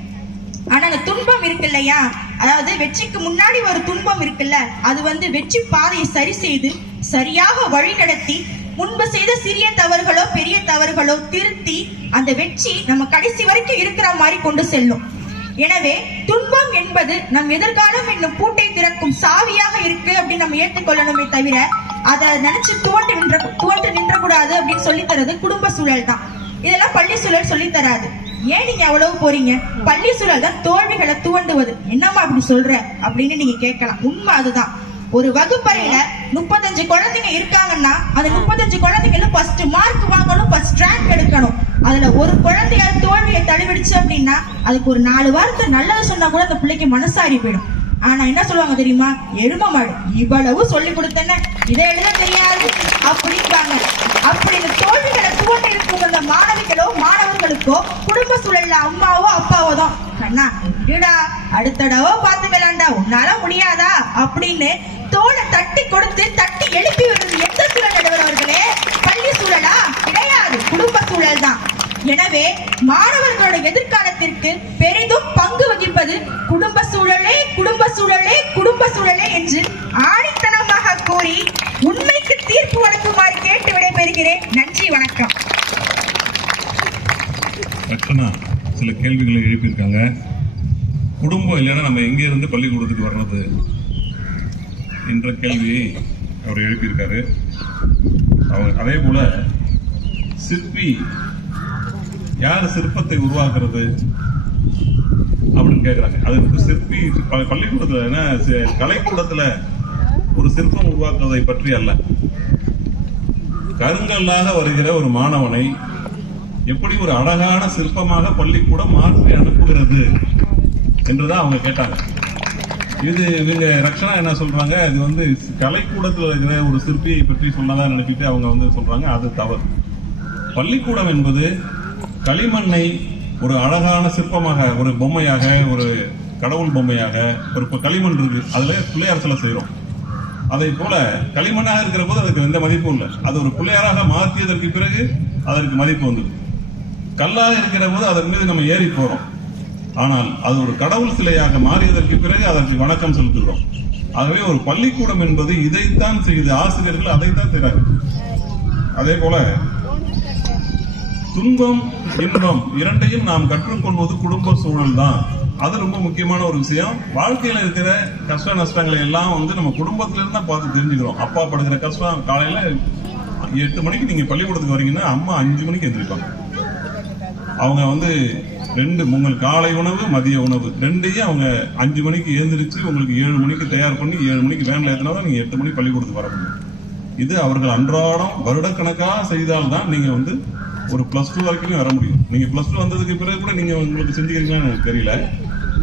ஆனா அந்த துன்பம் இருக்கு இல்லையா, அதாவது வெற்றிக்கு முன்னாடி ஒரு துன்பம் இருக்குல்ல, அது வந்து வெற்றி பாதையை சரி செய்து சரியாக வழி நடத்தி முன்பு செய்த சிறிய தவறுகளோ பெரிய தவறுகளோ திருத்தி அந்த வெற்றி நம்ம கடைசி வரைக்கும் இருக்கிற மாதிரி கொண்டு செல்லும். எனவே துன்பம் என்பது நம் எதிர்காலம் என்னும் பூட்டை திறக்கும் சாவியாக இருக்கு அப்படின்னு நம்ம ஏற்றுக்கொள்ளணுமே தவிர அதை நினைச்சு துவண்டு நின்ற கூடாது அப்படின்னு சொல்லி தரது குடும்ப சூழல் தான். இதெல்லாம் பள்ளி சூழல் சொல்லி தராது. ஏன் நீங்க அவ்வளவு போறீங்க? பள்ளி சூழல் தான் தோல்விகளை துவண்டுவது. என்னம்மா அப்படி சொல்ற அப்படின்னு நீங்க கேட்கலாம். உண்மை அதுதான். ஒரு வகுப்பறையில 35 குழந்தைங்க இருக்காங்கன்னா அந்த 35 குழந்தைங்களும் ஃபர்ஸ்ட் மார்க் வாங்கணும், ஃபர்ஸ்ட் ரேங்க் எடுக்கணும். அதுல ஒரு குழந்தைய தோல்வியை தழுவிடுச்சு அப்படின்னா அதுக்கு ஒரு 4 வாரத்தை நல்லது சொன்னா கூட அந்த பிள்ளைக்கு மனசாரி போயிடும். ஆனா என்ன சொல்லுவாங்க தெரியுமா? எரும மாடு, இவ்வளவு சொல்லி கொடுத்தேன்னு இதை எழுத தெரியாது அப்படின்பாங்க. அப்படி இந்த தோல்விகளை துவண்டு இருக்கும் அந்த மாணவர்களுக்கோ குடும்ப சூழல்ல அம்மாவோ அப்பாவோ தான் கண்ணா விடுடா, அடுத்தடவோ பாத்துக்கலாம்டா, உன்னால முடியாதா அப்படின்னு தோலை தட்டி கொடுத்து தட்டி எழுப்பி விடுறது எந்த சூழல் நடுவர்களே? பள்ளி சூழலா? கிடையாது, குடும்ப சூழல் தான். எனவே மாணவர்களோட எதிர்காலத்திற்கு பெரிதும் பங்கு வகிப்பது குடும்ப சூழலே குடும்ப சூழலே குடும்ப சூழலே என்று ஆணித்தனமாக கூறி உண்மைக்கு தீர்ப்பு வழங்குமாறு கேட்டு விடைபெறுகிறேன். நன்றி, வணக்கம். ரக்ஷனா சில கேள்விகளை எழுப்பியிருக்காங்க. குடும்பம் இல்லைன்னா நம்ம எங்கே இருந்து பள்ளிக்கூடத்துக்கு வர்றது என்ற கேள்வி அவர் எழுப்பியிருக்காரு. அவர் அதே போல சிற்பி யார் சிற்பத்தை உருவாக்குறது அப்படின்னு கேட்குறாங்க. அது சிற்பி பள்ளிக்கூடத்தில் என்ன கலைக்கூடத்தில் ஒரு சிற்பம் உருவாக்குவதை பற்றி அல்ல, கருங்கல்லாக வருகிற ஒரு மாணவனை எப்படி ஒரு அழகான சிற்பமாக பள்ளிக்கூடம் மாற்றி அனுப்புகிறது என்றுதான் அவங்க கேட்டாங்க. இது இவங்க ரக்ஷனா என்ன சொல்றாங்க, இது வந்து கலைக்கூடத்தில் இருக்கிற ஒரு சிற்பியை பற்றி சொன்னதா நினைச்சிட்டு அவங்க வந்து சொல்றாங்க. அது தவறு. பள்ளிக்கூடம் என்பது களிமண்ணை ஒரு அழகான சிற்பமாக, ஒரு பொம்மையாக, ஒரு கடவுள் பொம்மையாக, ஒரு களிமண் இருக்கு, அதுல பிள்ளையார் சிலை செய்யறோம். அதை போல களிமண்ணாக இருக்கிற போது அதுக்கு எந்த மதிப்பும் இல்லை. அது ஒரு பிள்ளையாராக மாற்றியதற்கு பிறகு அதற்கு மதிப்பு வந்தது. கல்லாக இருக்கிற போது அதன் மீது நம்ம ஏறி போறோம். ஆனால் அது ஒரு கடவுள் சிலையாக மாறியதற்கு பிறகு அதற்கு வணக்கம் செலுத்துகிறோம். ஆகவே ஒரு பள்ளிக்கூடம் என்பது இதைத்தான் செய்து, ஆசிரியர்கள் அதைத்தான் செய்றாங்க. அதே போல துன்பம் இன்பம் இரண்டையும் நாம் கற்றுக்கொள்வது குடும்ப சூழல் தான். அது ரொம்ப முக்கியமான ஒரு விஷயம். வாழ்க்கையில இருக்கிற கஷ்ட நஷ்டங்களை எல்லாம் வந்து நம்ம குடும்பத்தில இருந்தா பார்த்து தெரிஞ்சுக்கிறோம். அப்பா படுகிற கஷ்டம், காலையில 8 மணிக்கு நீங்க பள்ளிக்கூடத்துக்கு வரீங்கன்னா அம்மா 5 மணிக்கு எந்திரிப்பாங்க. அவங்க வந்து உங்கள் காலை உணவு மதிய உணவு ரெண்டையும் அவங்க 5 மணிக்கு எழுந்திரிச்சு உங்களுக்கு 7 மணிக்கு தயார் பண்ணி 7 மணிக்கு வேன்ல ஏற்றினாதான் நீங்க 8 மணிக்கு பள்ளிக்கூடத்துக்கு வர முடியும். இது அவர்கள் அன்றாடம் வருடக்கணக்காக செய்தால்தான் நீங்க வந்து ஒரு +2 வரைக்கும் வர முடியும். நீங்க +2 வந்ததுக்கு பிறகு கூட நீங்க உங்களுக்கு செஞ்சுக்கிறீங்கன்னு எனக்கு தெரியல.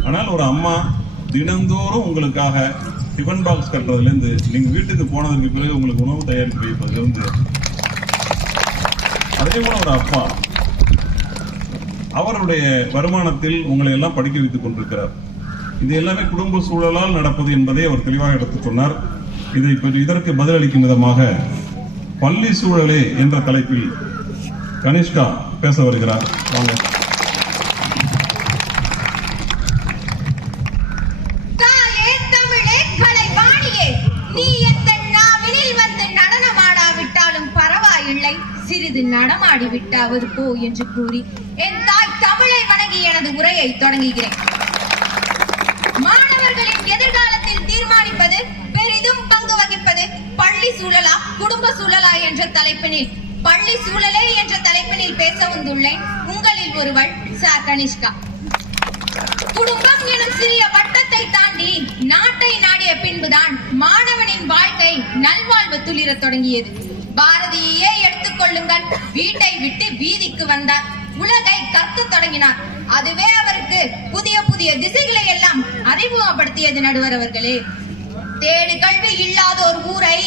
ஆனால் ஒரு அம்மா தினந்தோறும் உங்களுக்காக டிஃபன் பாக்ஸ் கட்டுறதுல இருந்து நீங்க வீட்டுக்கு போனதுக்கு பிறகு உங்களுக்கு உணவு தயாரித்து வைப்பதுல இருந்து, அதே போல ஒரு அப்பா அவருடைய வருமானத்தில் உங்களை எல்லாம் படிக்க வைத்துக் கொண்டிருக்கிறார். இது எல்லாமே குடும்ப சூழலால் நடப்பது என்பதை அவர் தெளிவாக எடுத்துச் சொன்னார். இதற்கு பதிலளிக்கும் விதமாக பள்ளி சூழலே என்ற தலைப்பில் கனிஷ்கா பேச வருகிறார். வாங்க. தாயே தமிழே கலைவாணியே, நீ எந்த நாவினில் வந்து நடனமாடாவிட்டாலும் பரவாயில்லை, சிறிது நடமாடி விட்டாவது போ என்று கூறி என் தாய் தமிழை வணங்கி எனது உரையை தொடங்குகிறேன். மாணவர்களின் எதிர்காலத்தில் தீர்மானிப்பது, பெரிதும் பங்கு வகிப்பது பள்ளி சூழலா குடும்ப சூழலா என்ற தலைப்பினில், பள்ளி சூழலே என்ற தலைப்பினில் பேச வந்துள்ளேன். உங்களில் ஒருவள் கனிஷ்கா. குடும்பம் எனும் சிறிய வட்டத்தை தாண்டி நாட்டை நாடிய பின்புதான் மாணவனின் வாழ்க்கை நல்வாழ்வு துளிரத் தொடங்கியது. பாரதியே எடுத்துக் கொள்ளுங்கள். வீட்டை விட்டு வீதிக்கு வந்தார், உலகை கற்க தொடங்கினார். அதுவே அவருக்கு புதிய புதிய திசைகளை எல்லாம் அறிமுகப்படுத்தியது. நடுவர் அவர்களே, தேடு கல்வி இல்லாதோர் ஊரை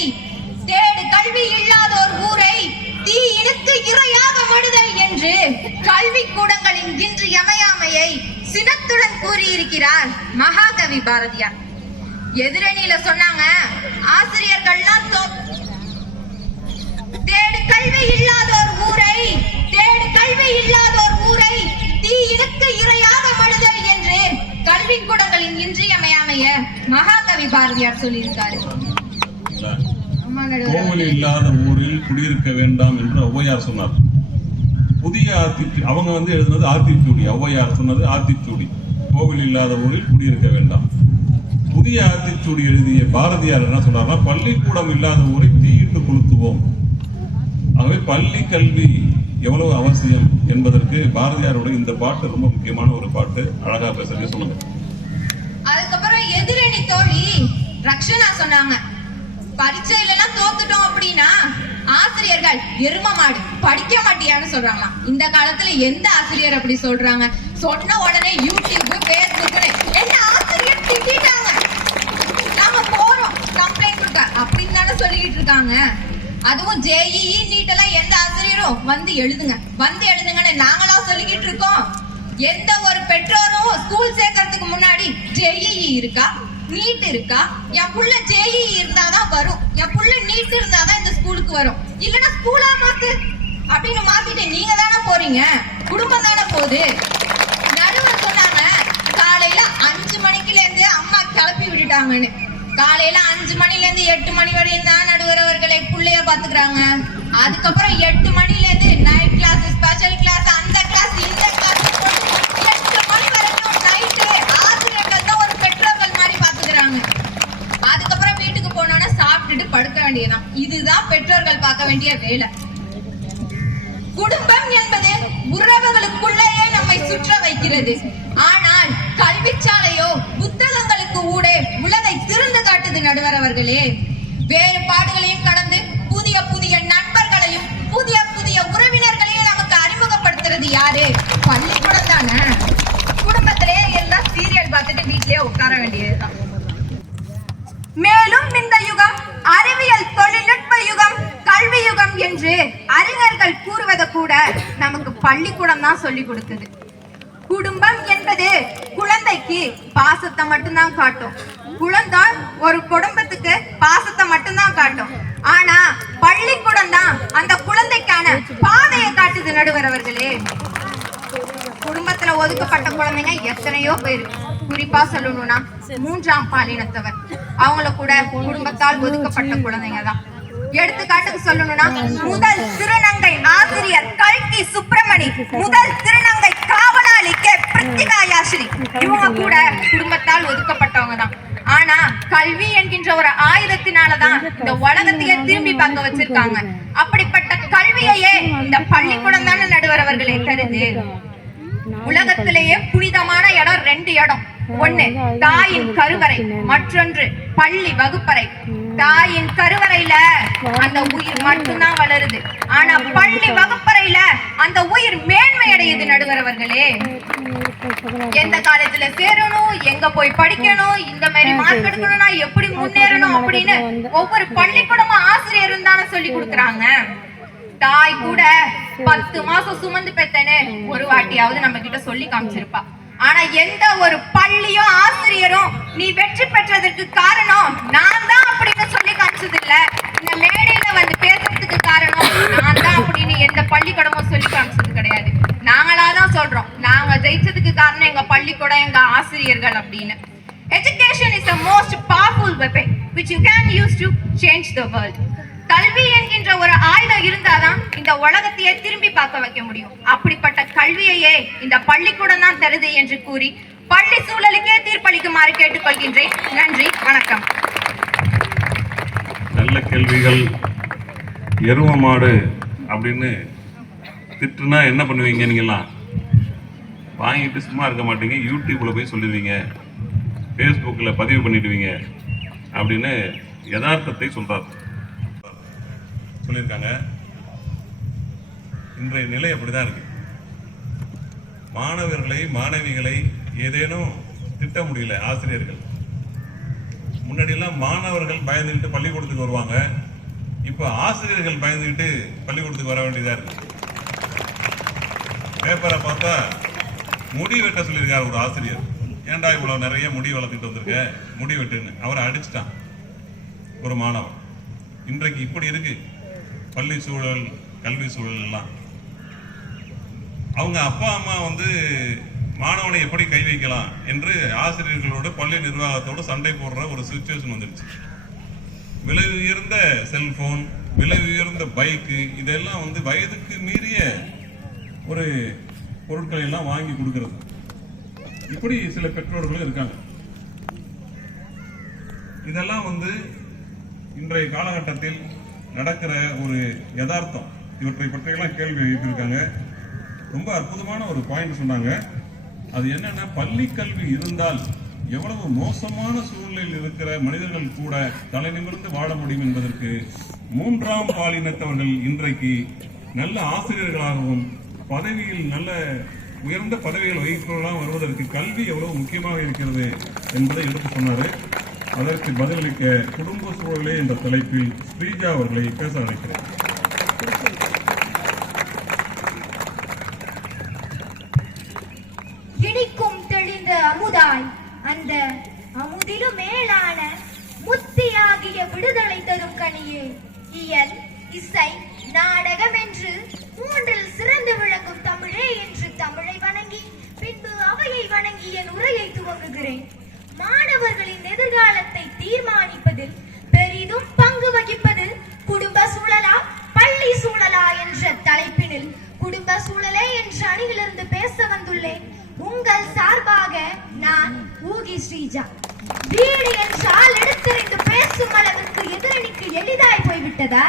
தீ இழுத்து இரையாக மடுதல் என்று கல்வி கூடங்களின் இன்றியமையாமையை சினத்துடன் கூறியிருக்கிறார் மகாகவி பாரதியார். எதிரணியில சொன்னாங்க, ஆசிரியர்கள்லாம் தேடு கல்வி இல்லாதோர் ஊரை, தேடு கல்வி இல்லாதோர் ஊரை தீயினுக்கு இரையாக மடுதல் என்று கல்வி கூடங்களின் இன்றியமையாமைய மகாகவி பாரதியார் சொல்லியிருக்காரு. கோவில் இல்லாத ஊரில் குடியிருக்க வேண்டாம் என்று ஔவையார் சொன்னார். புதிய அவங்க எழுதுனது ஆத்திச்சூடி, ஔவையார் சொன்னது ஆத்திச்சூடி. கோவில் இல்லாத ஊரில் குடியிருக்க வேண்டாம். புதிய ஆத்திச்சூடி எழுதிய பாரதியார் என்ன சொன்னார்னா, பள்ளிக்கூடம் இல்லாத ஊரை தீயிட்டு கொளுத்துவோம். ஆகவே பள்ளி கல்வி எவ்வளவு அவசியம் என்பதற்கு பாரதியாருடைய இந்த பாட்டு ரொம்ப முக்கியமான ஒரு பாட்டு. அழகா பேசுறீங்க, சொல்லுங்க. அதுக்கப்புறம் எதிரணி தோழி ரக்ஷனா சொன்னாங்க, பரீட்சையில எல்லாம் தோத்துட்டோம் அப்படின்னா ஆசிரியர்கள் எரும மாடு படிக்க மாட்டியான்னு சொல்றாங்களாம். இந்த காலத்துல எந்த ஆசிரியர் அப்படி சொல்றாங்க? சொன்ன உடனே யூடியூப், பேஸ்புக் என்ன ஆசிரியர் திட்டாங்க, நாம போறோம் கம்ப்ளைண்ட் கொடுக்க அப்படின்னு தானே சொல்லிக்கிட்டு இருக்காங்க. அதுவும் ஜேஇஇ நீட் எல்லாம் எந்த ஆசிரியரும் வந்து எழுதுங்கன்னு நாங்களா சொல்லிக்கிட்டு இருக்கோம். எந்த ஒரு பெற்றோரும் ஸ்கூல் சேர்க்கறதுக்கு முன்னாடி ஜேஇஇ இருக்கா, நீட் இருக்கா, என் புள்ள ஜேஇஇ இருந்தாதான் வரும், என் புள்ள நீட் இருந்தாதான் இந்த ஸ்கூலுக்கு வரும், இல்லன்னா ஸ்கூலா மாத்து அப்படின்னு மாத்திட்டு நீங்க தானே போறீங்க, குடும்பம் தானே போகுது. நடுவர் சொன்னாங்க, காலையில 5 மணிக்குல இருந்து அம்மா கிளப்பி விட்டுட்டாங்கன்னு. காலையில 5 மணில இருந்து 8 மணி வரையும் தான் நடுவர் அவர்களை புள்ளைய பாத்துக்கிறாங்க. அதுக்கப்புறம் 8 மணில இருந்து நைட் கிளாஸ், ஸ்பெஷல் கிளாஸ், அந்த கிளாஸ், இந்த கிளாஸ், 8 மணி வரைக்கும் நைட்டு ஆசிரியர்கள் தான் ஒரு பெற்றோர்கள் மாதிரி பாத்துக்கிறாங்க. அதுக்கப்புறம் வீட்டுக்கு போனோம்னா சாப்பிட்டுட்டு படுக்க வேண்டியதுதான். இதுதான் பெற்றோர்கள் பார்க்க வேண்டிய வேலை. குடும்பம் என்பது உறவுகளுக்குள்ளேயே நம்மை சுற்ற வைக்கிறது. ஆனால் கல்விச்சாலையோ புத்தகங்களுக்கு ஊடே உலகை திறந்து காட்டுது நடுவர் அவர்களே. வேறுபாடுகளையும் கடந்து புதிய புதிய நண்பர்களையும் புதிய புதிய உறவினர்களையும் நமக்கு அறிமுகப்படுத்துறது யாரு? பள்ளிக்கூடம் தானே. குடும்பத்திலே எல்லாம் சீரியல் பார்த்துட்டு வீட்டிலேயே உட்கார வேண்டியதுதான். மேலும் இந்த யுகம் அறிவியல் தொழில்நுட்ப யுகம், கல்வி யுகம் என்று அறிஞர்கள் கூறுவதை கூட நமக்கு பள்ளிக்கூடம் தான் சொல்லி கொடுக்குது. குடும்பம் என்பது குழந்தைக்கு பாசத்தை மட்டும்தான் காட்டும். குழந்தை ஒரு குடும்பத்துக்கு பாசத்தை மட்டும்தான் காட்டும். ஆனா பள்ளிக்கூடம் தான் அந்த குழந்தைக்கான பாதையை காட்டுது நடுவர் அவர்களே. குடும்பத்துல ஒதுக்கப்பட்ட குழந்தைங்க எத்தனையோ பேர், குறிப்பா சொல்லணும்னா 3ஆம் பாலினத்தவர், அவங்கள கூட குடும்பத்தால் ஒதுக்கப்பட்ட குழந்தைங்க தான். எடுத்துக்காட்டுக்கு சொல்லணும்னா முதல் திருநங்கை ஆசிரியர் கல்கி சுப்பிரமணி, முதல் திருநங்கை காவலாளி கே பிரித்திகா யாஸ்ரீ, இவங்க கூட குடும்பத்தால் ஒதுக்கப்பட்டவங்க தான். ஆனா கல்வி என்கின்ற ஒரு ஆயுதத்தினாலதான் இந்த உலகத்தையே திரும்பி பார்க்க வச்சிருக்காங்க. அப்படிப்பட்ட கல்வியையே இந்த பள்ளிக்கூடம் தானே நடுவர் அவர்களே தருது. உலகத்திலேயே புனிதமான இடம் 2 இடம். ஒண்ணு தாயின் கருவறை, மற்றொன்று பள்ளி வகுப்பறை. தாயின் கருவறையில அந்த உயிர் மட்டும்தான் வளருது, ஆனா பள்ளி வகுப்பறையில அந்த உயிர் மேன்மை அடையுது நடுவர் அவர்களே. எந்த காலத்துல சேரணும், எங்க போய் படிக்கணும், இந்த மாதிரி மார்க் எடுக்கணும்னா எப்படி முன்னேறணும் அப்படின்னு ஒவ்வொரு பள்ளிக்கூடமும் ஆசிரியரும் தானே சொல்லி கொடுக்குறாங்க. தாய் கூட 10 மாசம் சுமந்து பெத்தனு ஒரு வாட்டியாவது நம்ம கிட்ட சொல்லி காமிச்சிருப்பா. ஆனா எந்த ஒரு பள்ளியும் ஆசிரியரும் நீ வெற்றி பெற்றதற்கு காரணம் நான் தான் அப்படின்னு சொல்லி காமிச்சது இல்ல. இந்த மேடையில வந்து பேசுறதுக்கு காரணம் நான் தான் அப்படின்னு எந்த பள்ளிக்கூடமும் சொல்லி காமிச்சது கிடையாது. நாங்களாதான் சொல்றோம், நாங்க ஜெயிச்சதுக்கு காரணம் எங்க பள்ளிக்கூடம், எங்க ஆசிரியர்கள் அப்படின்னு. Education is the most powerful weapon which you can use to change the world. கல்வி என்கின்ற ஒரு ஆயுதம் இருந்தாதான் இந்த உலகத்தையே திரும்பி பார்க்க வைக்க முடியும். அப்படிப்பட்ட கல்வியையே இந்த பள்ளிக்கூடம் தான் தருது என்று கூறி பள்ளி சூழலுக்கே தீர்ப்பளிக்குமாறு கேட்டுக்கொள்கின்றேன். நன்றி, வணக்கம். நல்ல கேள்விகள். எரும மாடு அப்படின்னு திட்டுனா என்ன பண்ணுவீங்க? நீங்கெல்லாம் வாங்கிட்டு சும்மா இருக்க மாட்டீங்க, யூடியூப்ல போய் சொல்லுவீங்க, ஃபேஸ்புக்கில் பதிவு பண்ணிடுவீங்க அப்படின்னு யதார்த்தத்தை சொல்லியிருக்காங்க. இன்றைய நிலை அப்படிதான் இருக்கு. மாணவர்களை மாணவிகளை ஏதேனும் திட்ட முடியல ஆசிரியர்கள். முன்னாடி எல்லாம் மாணவர்கள் பயந்துகிட்டு பள்ளிக்கூடத்துக்கு வருவாங்க, இப்ப ஆசிரியர்கள் பயந்துகிட்டு பள்ளிக்கூடத்துக்கு வர வேண்டியதா இருக்கு. பேப்பரை பார்த்தா முடி வெட்ட சொல்லியிருக்காரு ஒரு ஆசிரியர். ஏன்டா இவ்வளவு நிறைய முடி வளர்த்துட்டு வந்திருக்க, முடி வெட்டுன்னு அவரை அடிச்சுட்டான் ஒரு மாணவன். இன்றைக்கு இப்படி இருக்கு பள்ளி சூழல், கல்வி சூழல் எல்லாம். அவங்க அப்பா அம்மா மாணவனை எப்படி கை வைக்கலாம் என்று ஆசிரியர்களோட பள்ளி நிர்வாகத்தோடு சண்டை போடுற ஒரு சிச்சுவேஷன் வந்துருச்சு. விலை உயர்ந்த செல்போன், விலை உயர்ந்த பைக்கு, இதெல்லாம் வயதுக்கு மீறிய ஒரு பொருட்களை எல்லாம் வாங்கி கொடுக்கிறது. இப்படி சில பெற்றோர்களும் இருக்காங்க. இதெல்லாம் இன்றைய காலகட்டத்தில் நடக்கிற ஒரு யதார்த்தம். இவற்றை பற்றியெல்லாம் கேள்வி வைத்திருக்காங்க. ரொம்ப அற்புதமான ஒரு பாயிண்ட் சொன்னாங்க. அது என்னன்னா, பள்ளி கல்வி இருந்தால் எவ்வளவு மோசமான சூழ்நிலையில் இருக்கிற மனிதர்கள் கூட தலை நிமிர்ந்து வாழ முடியும் என்பதற்கு 3ஆம் பாலினத்தவர்கள் இன்றைக்கு நல்ல ஆசிரியர்களாகவும் பதவியில் நல்ல உயர்ந்த பதவிகள் வகிப்பவர்களாக வருவதற்கு கல்வி எவ்வளவு முக்கியமாக இருக்கிறது என்பதை எடுத்து சொன்னாரு. அதற்கு பதிலளிக்க குடும்ப சூழலே என்ற தலைப்பில் ஸ்ரீஜா அவர்களை பேச அழைக்கிறேன். இனிக்கும் தெளிந்த அமுதாய், அந்த அமுதிலும் மேலான முத்தியாகிய விடுதலை தரும் கனியே, இயல், இசை, நாடகம் என்று 3இல் சிறந்து விளங்கும் தமிழே என்று தமிழை வணங்கி பின்பு அவையை வணங்கி என் உரையை துவங்குகிறேன். மாணவர்களின் எதிர்காலத்தை தீர்மானிப்பதில் பெரிதும் பங்கு வகிப்பது குடும்ப சூழலா பள்ளி சூழலா என்ற தலைப்பினில் குடும்ப சூழலே என்ற அணியிலிருந்து பேச வந்துள்ளேன். உங்கள் சார்பாக நான் ஊகி ஸ்ரீஜா. வீடு என்றால் எடுத்தறிந்து பேசும் அளவுக்கு எதிரணிக்கு எளிதாய் போய்விட்டதா?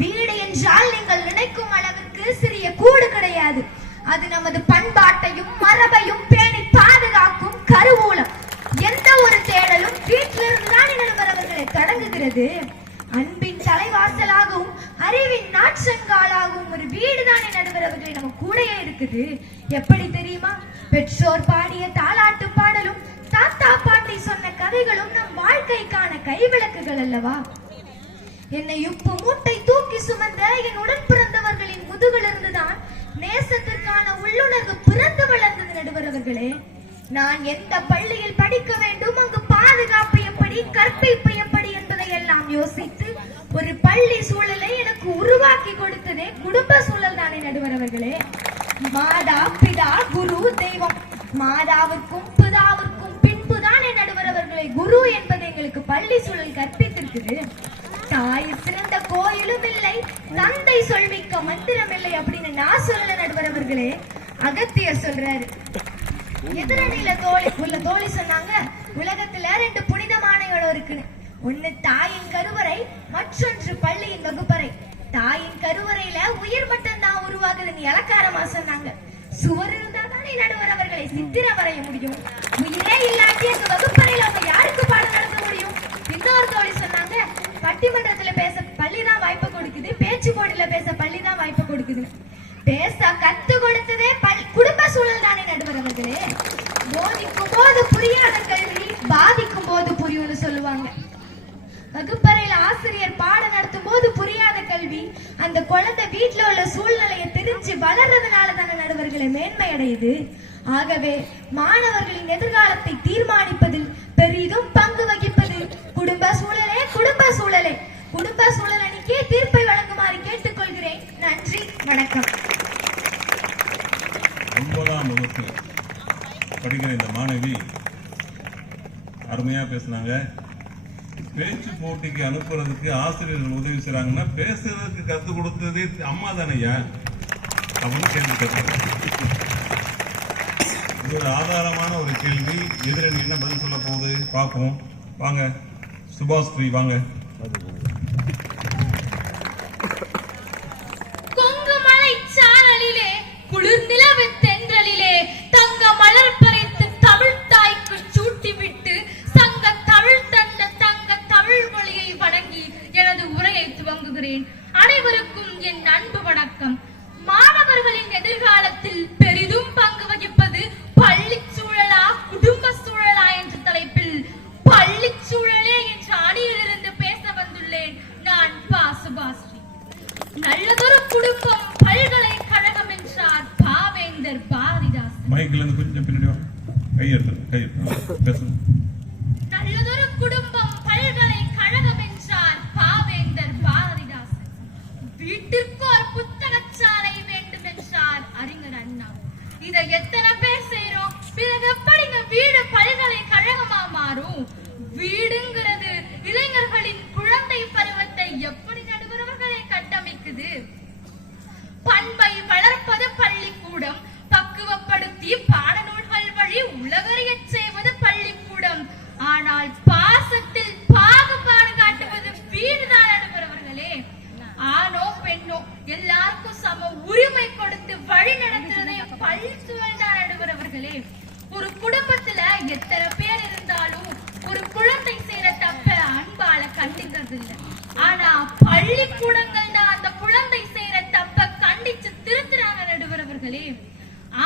வீடு என்றால் நீங்கள் நினைக்கும் அளவுக்கு சிறிய கூடு கிடையாது. அது நமது பண்பாட்டையும் மரபையும் பேணி பாதுகாக்கும் கருவூலம். எந்த ஒரு தேடலும் வீட்டிலிருந்து தான் நடுவரவர்களை தொடங்குகிறது. அன்பின் தலைவாசலாகவும் அறிவின் நாற்றங்காலாகவும் ஒரு வீடுதானே நடுவரவர்களை நம்ம கூடயே இருக்குது. எப்படி தெரியுமா? பெற்றோர் பாடிய தாலாட்டு பாடலும் தாத்தா பாட்டி சொன்ன கதைகளும் நம் வாழ்க்கைக்கான கைவிளக்குகள் அல்லவா? என்னை உப்பு மூட்டை தூக்கி சுமந்த என் உடன் பிறந்தவர்களின் முதுகிலிருந்துதான் நேசத்திற்கான உள்ளுணர்வு பிறந்து வளர்ந்தது நடுவரவர்களே. நான் எந்த பள்ளியில் படிக்க வேண்டும், அங்கு பாதுகாப்பு எப்படி, கற்பிப்பு எப்படி என்பதை எல்லாம் யோசித்து ஒரு பள்ளி சூழலை எனக்கு உருவாக்கி கொடுத்ததே குடும்ப சூழல் தானே நடுவரவர்களே. மாதா பிதா குரு தெய்வம். மாதாவுக்கும் பிதாவுக்கும் பின்புதானே நடுவரவர்களை குரு என்பது எங்களுக்கு பள்ளி சூழல் கற்பித்திருக்குது. தாய் சிறந்த கோயிலும் இல்லை, தந்தை சொல்மிக்க மந்திரம் இல்லை அப்படின்னு நான் சொல்லல நடுவரவர்களே. அகத்தியர் சொல்றாரு. எதிரணியில தோழி சொன்னாங்க, உலகத்துல 2 புனிதமான இடம் இருக்குன்னு. ஒண்ணு தாயின் கருவறை, மற்றொன்று பள்ளியின் வகுப்பறை. தாயின் கருவறையில உயிர் மட்டும் தான் உருவாகுதுன்னு இலக்காரமா சொன்னாங்க. சுவர் இருந்தா தானே நடுவரவர்களை சித்திரம் வரைய முடியும். உயிரே இல்லாட்டி எங்க வகுப்பறையில அவங்க யாருக்கு பாடம் நடத்த முடியும்? இன்னொரு தோழி சொன்னாங்க, பட்டிமன்றத்துல பேச பள்ளிதான் வாய்ப்பு கொடுக்குது, பேச்சு போட்டியில பேச பள்ளிதான் வாய்ப்பு கொடுக்குது. பேச கத்து கொடுத்ததே குடும்ப சூழல் தானே நடுவரவர்களே. போதிக்கும் போது புரியாத கல்வி பாதிக்கும் போது புரியும்னு சொல்லுவாங்க. வகுப்பறையில ஆசிரியர் பாடம் நடத்தும் போது புரியாத கல்வி அந்த குழந்தை வீட்டுல உள்ள சூழ்நிலையை தெரிஞ்சு வளர்றதுனால தானே நடுவர்களை மேன்மை அடையுது. ஆகவே மாணவர்களின் எதிர்காலத்தை தீர்மானிப்பதில் பெரிதும் பங்கு வகிப்பது குடும்ப சூழலே. குடும்ப சூழலே குடும்ப சூழல் அணிக்கே தீர்ப்பை வழங்குமாறு கேட்டுக்கொள்கிறேன். நன்றி, வணக்கம். 9ஆம் வகுப்பு படிக்கிற இந்த மாணவி அருமையா பேசினாங்க. பேச்சு போட்டிக்கு அனுப்புறதுக்கு ஆசிரியர்கள் உதவி செய்றாங்கன்னா பேசுறதுக்கு கத்து கொடுத்ததே அம்மா தானையா அப்படின்னு கேள்வி கேட்பாங்க. இது ஒரு ஆதாரமான ஒரு கேள்வி. எதிரணி என்ன பதில் சொல்ல போகுது பார்ப்போம். வாங்க சுபாஸ்ரீ, வாங்க. கொங்குமலை சாரலிலே குளிர்நிலவு தென்றலிலே தங்க மலர் பறித்து தமிழ் தாய்க்கு சூட்டிவிட்டு சங்க தமிழ் தந்த தங்க தமிழ் மொழியை வணங்கி எனது உரையை துவங்குகிறேன். அனைவருக்கும் என் அன்பு வணக்கம். மாணவர்களின் எதிர்காலத்தில் பெரிதும் பங்கு வகிப்பது பள்ளி சூழலா குடும்ப சூழலா என்ற தலைப்பில் பள்ளி சூழலே என்ற அணியிலிருந்து பேச வந்துள்ளேன். நான் சுபாஸ்ரீ. நல்லதொரு குடும்பம் பல்கலைக்கழகம் என்றார் பாவேந்தர். வீட்டிற்கு ஒரு புத்தகச்சாலை வேண்டும் என்றார் அறிஞர் அண்ணா. இதை எத்தனை பேர் செய்யறோம்? பிறகு எப்படிங்க வீடு பல்கலைக்கழகமா மாறும்? வீடுங்கிறது இளைஞர்களின் குழந்தை பருவத்தை எப்படி நடுவரவர்களை கட்டமைக்குது? பண்பை வளர்ப்பது பள்ளிக்கூடம், பக்குவப்படுத்தி பாடநூல்கள் வழி உலகறியச் செய்வது பள்ளிக்கூடம். ஆனால் பாசத்தில் பாகுபாடு காட்டுவது வீடுதான் நடுவரவர்களே. ஆணோ பெண்ணோ எல்லாருக்கும் சம உரிமை கொடுத்து வழி நடத்துறதே பள்ளி சூழல் தான் நடுவரவர்களே. ஒரு குடும்பத்துல எத்தனை பேர் இருந்தாலும் ஒரு குழந்தை செய்யற தப்ப அன்பால கண்டிக்கிறது இல்லை. ஆனா பள்ளிக்கூடங்கள் தான் அந்த குழந்தை செய்யற தப்ப கண்டிச்சு திருத்துறாங்க நடுவரவர்களே.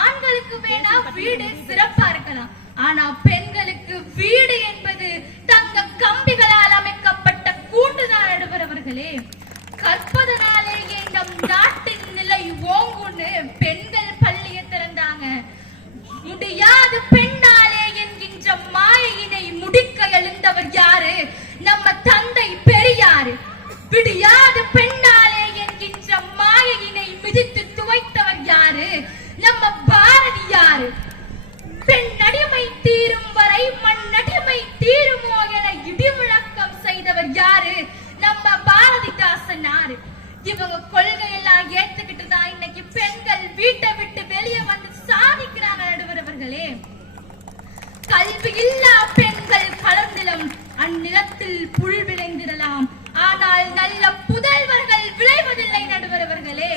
ஆண்களுக்கு வேணா வீடு சிறப்பா இருக்கலாம், ஆனா பெண்களுக்கு வீடு என்பது தங்க கம்பிகளால் அமைக்கப்பட்ட கூண்டுதான் நடுவரவர்களே. கற்பதனாலேயே நம் நாட்டின் நிலை ஓங்குன்னு பெண்கள் பள்ளியை திறந்தாங்க. முடியாது பெண்ணாலே என்கின்ற மாயினை முடிக்க எழுந்தவர் யாரு? நம்ம தந்தை பெரியாரு. விடியாது பெண்ணாலே என்கின்ற மாயினை மிதித்து துவைத்தவர் யாரு? நம்ம பாரதியாரு. பெண் அடிமை தீரும் வரை மண் அடிமை தீருமோ என இடிமுழக்கம் செய்தவர் யாரு? நம்ம பாரதிதாசனாரு. இவங்க கொள்கையெல்லாம் ஏத்துக்கிட்டு தான் இன்னைக்கு பெண்கள் வீட்டை விட்டு வெளியே வந்து சாதிக்கிறாங்க நடுவரவர்களே. கல்வி இல்லா பெண்கள் கலர்ந்திலம் அந்நிலத்தில் புல் விளைந்திடலாம், ஆனால் நல்ல புதல்வர்கள் விளைவதில்லை நடுவரவர்களே.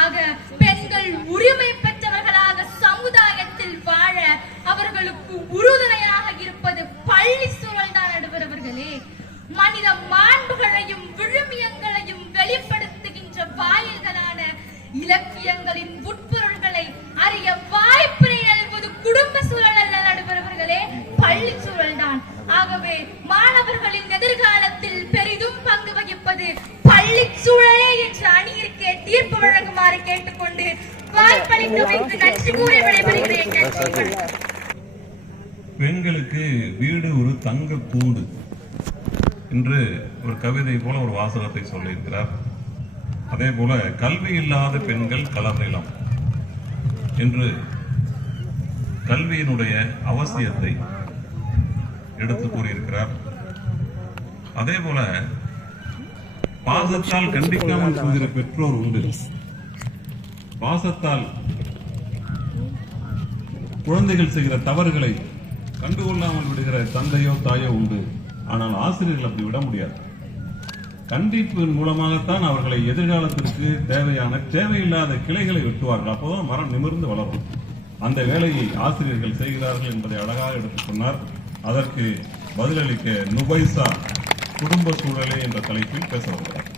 ஆக பெண்கள் உரிமை பெற்றவர்களாக சமுதாயத்தில் வாழ அவர்களுக்கு உறுதுணையாக இருப்பது பள்ளி சூழல் தான் நடுவரவர்களே. மனித மாண்புகளையும் விழுமியங்களையும் வெளிப்படுத்துகின்ற வாயில்களான இலக்கியங்களின் உட்பொருள்களை அறிய வாய்ப்பினை நல்வது குடும்ப சூழல் அல்ல நடுவரவர்களே, பள்ளி சூழல் தான். ஆகவே மாணவர்களின் எதிர்காலத்தில் பெரிதும் பங்கு வகிப்பது பள்ளி சூழலே என்ற அணியிற்கே தீர்ப்பு வழங்குமாறு கேட்டுக்கொண்டு வாய்ப்பளித்தமைக்கு நன்றி கூறி விடைபெறுகிறேன். பெண்களுக்கு வீடு ஒரு தங்க கூடு என்று ஒரு கவிதை போல ஒரு வாசகத்தை சொல்லியிருக்கிறார். அதே போல கல்வி இல்லாத பெண்கள் கலர்நிலம் என்று கல்வியினுடைய அவசியத்தை எடுத்து கூறியிருக்கிறார். அதே போல பாசத்தால் கண்டிக்காமல் போகிற பெற்றோர் உண்டு, பாசத்தால் குழந்தைகள் செய்கிற தவறுகளை கண்டுகொள்ளாமல் விடுகிற தந்தையோ தாயோ உண்டு. ஆனால் ஆசிரியர்கள் அப்படி விட முடியாது. கண்டிப்பின் மூலமாகத்தான் அவர்களை எதிர்காலத்திற்கு தேவையான தேவையில்லாத கிளைகளை வெட்டுவார்கள். அப்போதான் மரம் நிமிர்ந்து வளரும். அந்த வேலையை ஆசிரியர்கள் செய்கிறார்கள் என்பதை அழகாக எடுத்துச் சொன்னார். அதற்கு பதிலளிக்க நுபைசா குடும்ப சூழலே என்ற தலைப்பில் பேச வருகிறார்.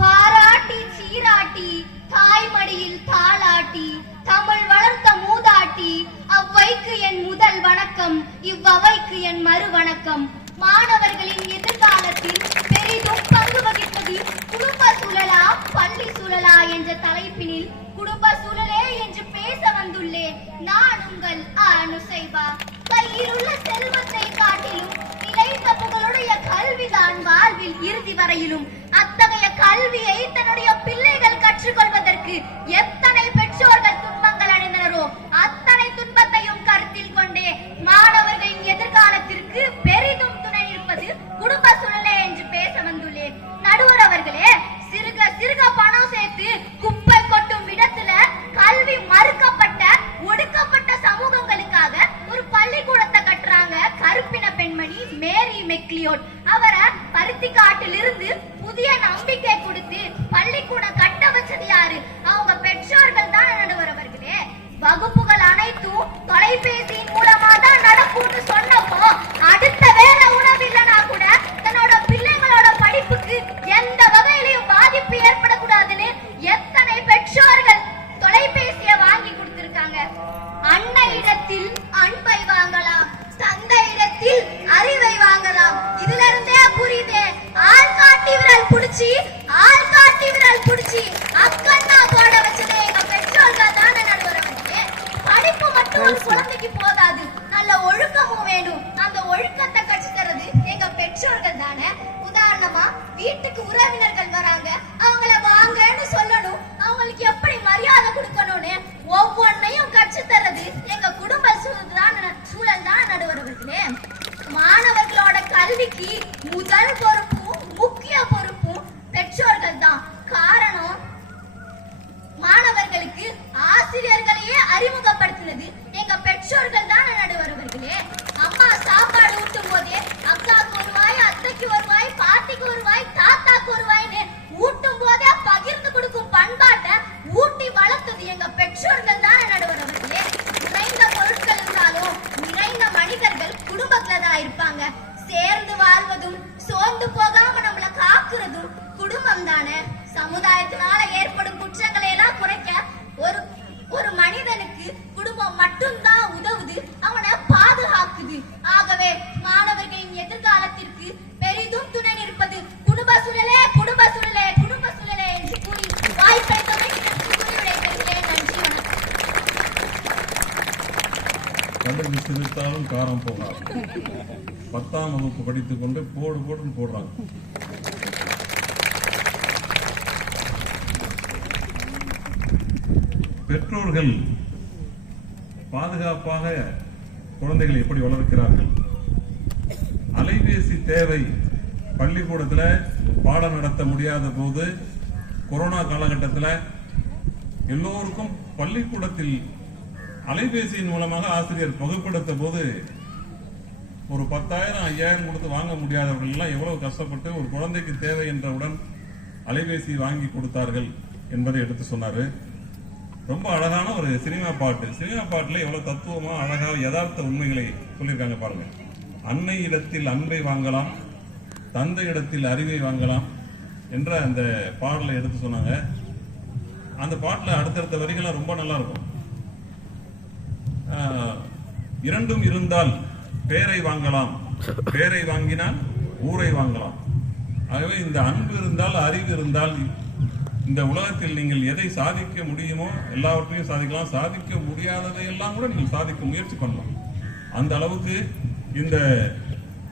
பாராட்டி சீராட்டி தாய்மடியில் தாளாட்டி தமிழ் வளர்த்த மூதாட்டி அவ்வைக்கு என் முதல் வணக்கம், இவ்வவைக்கு என் மறு வணக்கம். மாணவர்களின் எதிர்காலத்தில் பெரிதும் பங்கு வகிப்பது குடும்ப சூழலா பள்ளி சூழலா என்ற தலைப்பினில் குடும்ப சூழலே என்று பேச வந்துள்ளேன். நான் உங்கள் அனுசைபா. கையிலுள்ள செல்வத்தை காட்டிலும் நிலைத்த புகழுடைய கல்விதான் வாழ்வில் இறுதி வரையிலும். அத்தகைய கல்வியை தன்னுடைய பிள்ளைகள் கற்றுக்கொள்வதற்கு எத்தனை பெற்றோர்கள் துன்பங்கள் அடைந்தனரோ அத்தனை துன்பத்தையும் கருத்தில் கொண்டே மாணவர்களின் எதிர்காலத்திற்கு பெரிதும் துணை இருப்பது குடும்ப சூழலே என்று பேச வந்துள்ளேன். நடுவர் அவர்களே, சிறுக சிறுக பணம் சேர்த்து குப்பை கொட்டும் இடத்துல கல்வி மறுக்கப்பட்ட ஒடுக்கப்பட்ட சமூகங்களுக்காக ஒரு பள்ளிக்கூடத்தை கட்டுறாங்க கருப்பின பெண்மணி மேரி மெக்லியோட். அவரை பருத்திக்காட்டில் இருந்து புதிய நம்பிக்கை கொடுத்து பள்ளிக்கூடம் கட்ட வச்சது யாரு? அவங்க பெற்றோர்கள் தான் நடுவர் அவர்களே. வகுப்புகள் அனைத்தும் தொலைபேசியின் மூலமா தான் நடக்கும்னு சொன்னப்போ அடுத்த வேலை உணவு இல்லைன்னா கூட தன்னோட பிள்ளைங்களோட படிப்புக்கு எந்த வகையிலையும் பாதிப்பு ஏற்படக்கூடாதுன்னு எத்தனை பெற்றோர்கள் தொலைபேசியை வாங்கி கொடுத்திருக்காங்க. அன்னையிடத்தில் அன்பை வாங்கலாம், தந்தையிடத்தில் அறிவை வாங்கலாம். இதுல இருந்தே புரியுதே, ஆள் காட்டி விரல் புடிச்சி அக்கண்ணா போட வச்சதே எங்க பெற்றோர்கள் தானே நடுவர். படிப்பு மட்டும் மட்டும் ஒரு குழந்தைக்கு போதாது, நல்ல ஒழுக்கமும் வேணும். அந்த ஒழுக்கத்தை கற்றுத் தர்றது எங்க பெற்றோர்கள் தானே. உதாரணமா வீட்டுக்கு உறவினர்கள் வராங்க, அவங்கள வாங்கன்னு சொல்லணும், அவங்களுக்கு எப்படி மரியாதை கொடுக்கணும்னு ஒவ்வொன்னையும் கற்றுத் தர்றது எங்க குடும்ப சூழல் தான் நடுவர்களே. மாணவர்களோட கல்விக்கு முதல் பொறுப்பும் முக்கிய பொறுப்பும் பெற்றோர்கள் தான். காரணம், மாணவர்களுக்கு ஆசிரியர்களையே அறிமுகப்படுத்தினது எங்க பெற்றோர்கள் தான் நடுவர்களே. அம்மா சாப்பாடு ஊட்டும் போதே அக்காவுக்கு ஒரு வாய், அத்தைக்கு ஒரு வாய், பாட்டிக்கு ஒரு வாய், தாத்தாக்கு ஒரு வாய்னு ஊட்டும் போதே பகிர்ந்து கொடுக்கும் பண்பாட்டை ஊட்டி வளர்த்தது எங்க பெற்றோர்கள் தான் நடுவர்களே. நிறைந்த பொருட்கள் இருந்தாலும் நிறைந்த மனிதர்கள் குடும்பத்துல தான் இருப்பாங்க. சேர்ந்து வாழ்வதும் சோர்ந்து போகாம நம்மள காக்குறதும் குடும்பம் தானே. சமுதாயத்தினால ஏற்படும் குற்றங்களை எல்லாம் குறைக்க ஒரு மனிதனுக்கு குடும்பம் மட்டும்தான் உதவுது, அவனை பாதுகாக்குது. ஆகவே மாணவர்களின் எதிர்காலத்திற்கு பெரிதும் துணை நிற்பது குடும்ப சூழலே, குடும்ப சூழலே, குடும்ப சூழலே என்று கூறி வாய்ப்பளித்தமைக்கு விடைபெறுகிறேன். நன்றி, வணக்கம். கடுகு சிரித்தாலும் காரம் போகாது. 10ஆம் வகுப்பு படித்துக் கொண்டு போடுன்னு போடுறாங்க. பெற்றோர்கள் பாதுகாப்பாக குழந்தைகளை எப்படி வளர்க்கிறார்கள்? அலைபேசி தேவை. பள்ளிக்கூடத்தில் பாடம் நடத்த முடியாத போது கொரோனா காலகட்டத்தில் எல்லோருக்கும் பள்ளிக்கூடத்தில் அலைபேசியின் மூலமாக ஆசிரியர் வகுப்படுத்த போது ஒரு 10,000 5,000 கொடுத்து வாங்க முடியாதவர்கள் எல்லாம் எவ்வளவு கஷ்டப்பட்டு ஒரு குழந்தைக்கு தேவை என்றவுடன் அலைபேசி வாங்கி கொடுத்தார்கள் என்பதை எடுத்து சொன்னாரு. ரொம்ப அழகான ஒரு சினிமா பாட்டு. சினிமா பாட்டுல எவ்வளவு தத்துவமா அழகா யதார்த்த உண்மைகளை சொல்லியிருக்காங்க பாருங்க. அன்னை இடத்தில் அன்பை வாங்கலாம், தந்தை இடத்தில் அறிவை வாங்கலாம் என்ற அந்த பாடலை எடுத்து சொன்னாங்க. அந்த பாட்டுல அடுத்தடுத்த வரிகள்லாம் ரொம்ப நல்லா இருக்கும். இரண்டும் இருந்தால் பேரை வாங்கலாம், பேரை வாங்கினால் ஊரை வாங்கலாம். ஆகவே இந்த அன்பு இருந்தால், அறிவு இருந்தால் இந்த உலகத்தில் நீங்கள் எதை சாதிக்க முடியுமோ எல்லாவற்றையும் சாதிக்கலாம். சாதிக்க முடியாததையெல்லாம் கூட நீங்கள் சாதிக்க முயற்சி பண்ணலாம். அந்த அளவுக்கு இந்த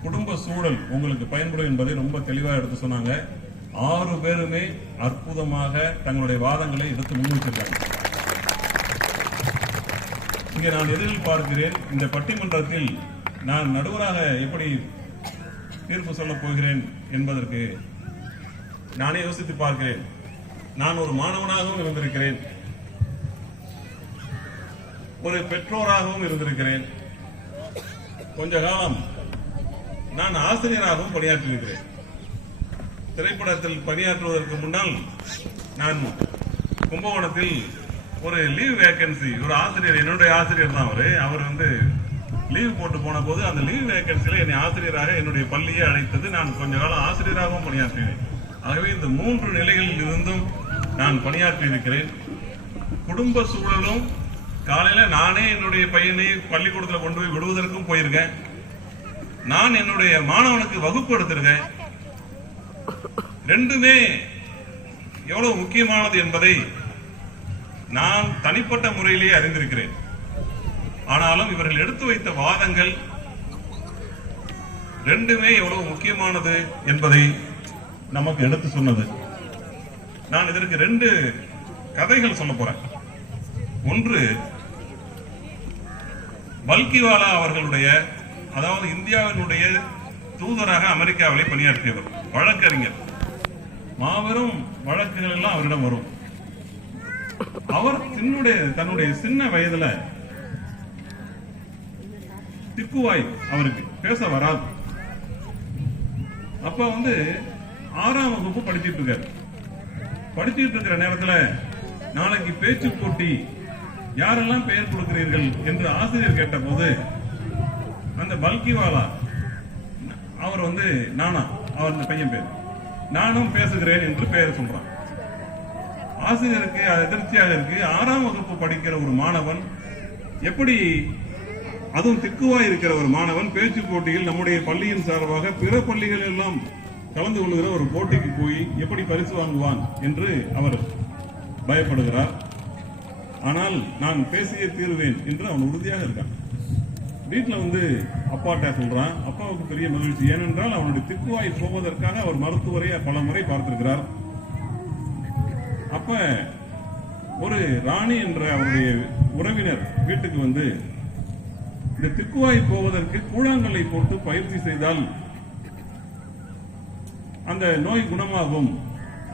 குடும்ப சூழல் உங்களுக்கு பயன்படும் என்பதை ரொம்ப தெளிவாக எடுத்து சொன்னாங்க. 6 பேருமே அற்புதமாக தங்களுடைய வாதங்களை எடுத்து முன்வைச்சிருக்காங்க. இங்கே நான் எதிரில் பார்க்கிறேன், இந்த பட்டிமன்றத்தில் நான் நடுவராக எப்படி தீர்ப்பு சொல்லப் போகிறேன் என்பதற்கு நானே யோசித்து பார்க்கிறேன். நான் ஒரு மாணவனாகவும் இருந்திருக்கிறேன், ஒரு பெற்றோராகவும் இருந்திருக்கிறேன், கொஞ்ச காலம் நான் ஆசிரியராகவும் பணியாற்றியிருக்கிறேன். திரைப்படத்தில் பணியாற்றுவதற்கு முன்னால் நான் கும்பகோணத்தில் ஒரு லீவ் வேகன்சி, ஒரு ஆசிரியர், என்னுடைய ஆசிரியர் தான் அவர் லீவ் போட்டு போன போது அந்த லீவ் வேகன்சியில என்னை ஆசிரியராக என்னுடைய பள்ளியை அழைத்தது. நான் கொஞ்ச காலம் ஆசிரியராகவும் பணியாற்றினேன். ஆகவே இந்த 3 நிலைகளில் இருந்தும் நான் பணியாற்றி இருக்கிறேன். குடும்ப சூழலும், காலையில நானே என்னுடைய பையனை பள்ளிக்கூடத்தில் கொண்டு போய் விடுவதற்கும் போயிருக்கேன், நான் என்னுடைய மாணவனுக்கு வகுப்பு எடுத்திருக்கேன். ரெண்டுமே எவ்வளவு முக்கியமானது என்பதை நான் தனிப்பட்ட முறையிலேயே அறிந்திருக்கிறேன். ஆனாலும் இவர்கள் எடுத்து வைத்த வாதங்கள் ரெண்டுமே எவ்வளவு முக்கியமானது என்பதை நமக்கு எடுத்து சொன்னது. நான் இதற்கு 2 கதைகள் சொல்ல போறேன். ஒன்று, பல்கிவாலா அவர்களுடைய, அதாவது இந்தியாவினுடைய தூதராக அமெரிக்காவிலே பணியாற்றியவர், வழக்கறிஞர். மாபெரும் வழக்குகள் எல்லாம் அவரிடம் வரும். அவர் தன்னுடைய சின்ன வயதுல திக்குவாய், அவருக்கு பேச வராது. அப்ப 6ஆம் வகுப்பு படிச்சிட்டு இருக்காரு. படிச்சிட்டு இருக்கிற நேரத்துல நாளைக்கு பேச்சு போட்டி, யாரெல்லாம் பெயர் கொடுக்கிறீர்கள் என்று ஆசிரியர் கேட்ட போது அந்த பல்கிவாலா அவர் நானா, அவர் பையன் பேர், நானும் பேசுகிறேன் என்று பெயர் சொல்றான். ஆசிரியருக்கு எதிர்ச்சியாக இருக்கு. 6ஆம் வகுப்பு படிக்கிற ஒரு மாணவன் எப்படி, அதுவும் திக்குவாய் இருக்கிற ஒரு மாணவன், பேச்சு போட்டியில் நம்முடைய பள்ளியின் சார்பாக பிற பள்ளிகள் எல்லாம் கலந்து கொள்கிற ஒரு போட்டிக்கு போய் எப்படி பரிசு வாங்குவான் என்று அவர் பயப்படுகிறார். ஆனால் நான் பேசியே தீருவேன் என்று அவன் உறுதியாக இருக்கான். வீட்டுல வந்து அப்பாட்ட சொல்றான். அப்பாவுக்கு பெரிய மகிழ்ச்சி. ஏனென்றால் அவனுடைய திக்குவாய் போவதற்காக அவர் மருத்துவரை பல முறை பார்த்திருக்கிறார். அப்ப ஒரு ராணி என்ற அவருடைய உறவினர் வீட்டுக்கு வந்து இந்த திக்குவாய் போவதற்கு கூழாங்கல்லை போட்டு பயிற்சி செய்தால் அந்த நோய் குணமாகும்.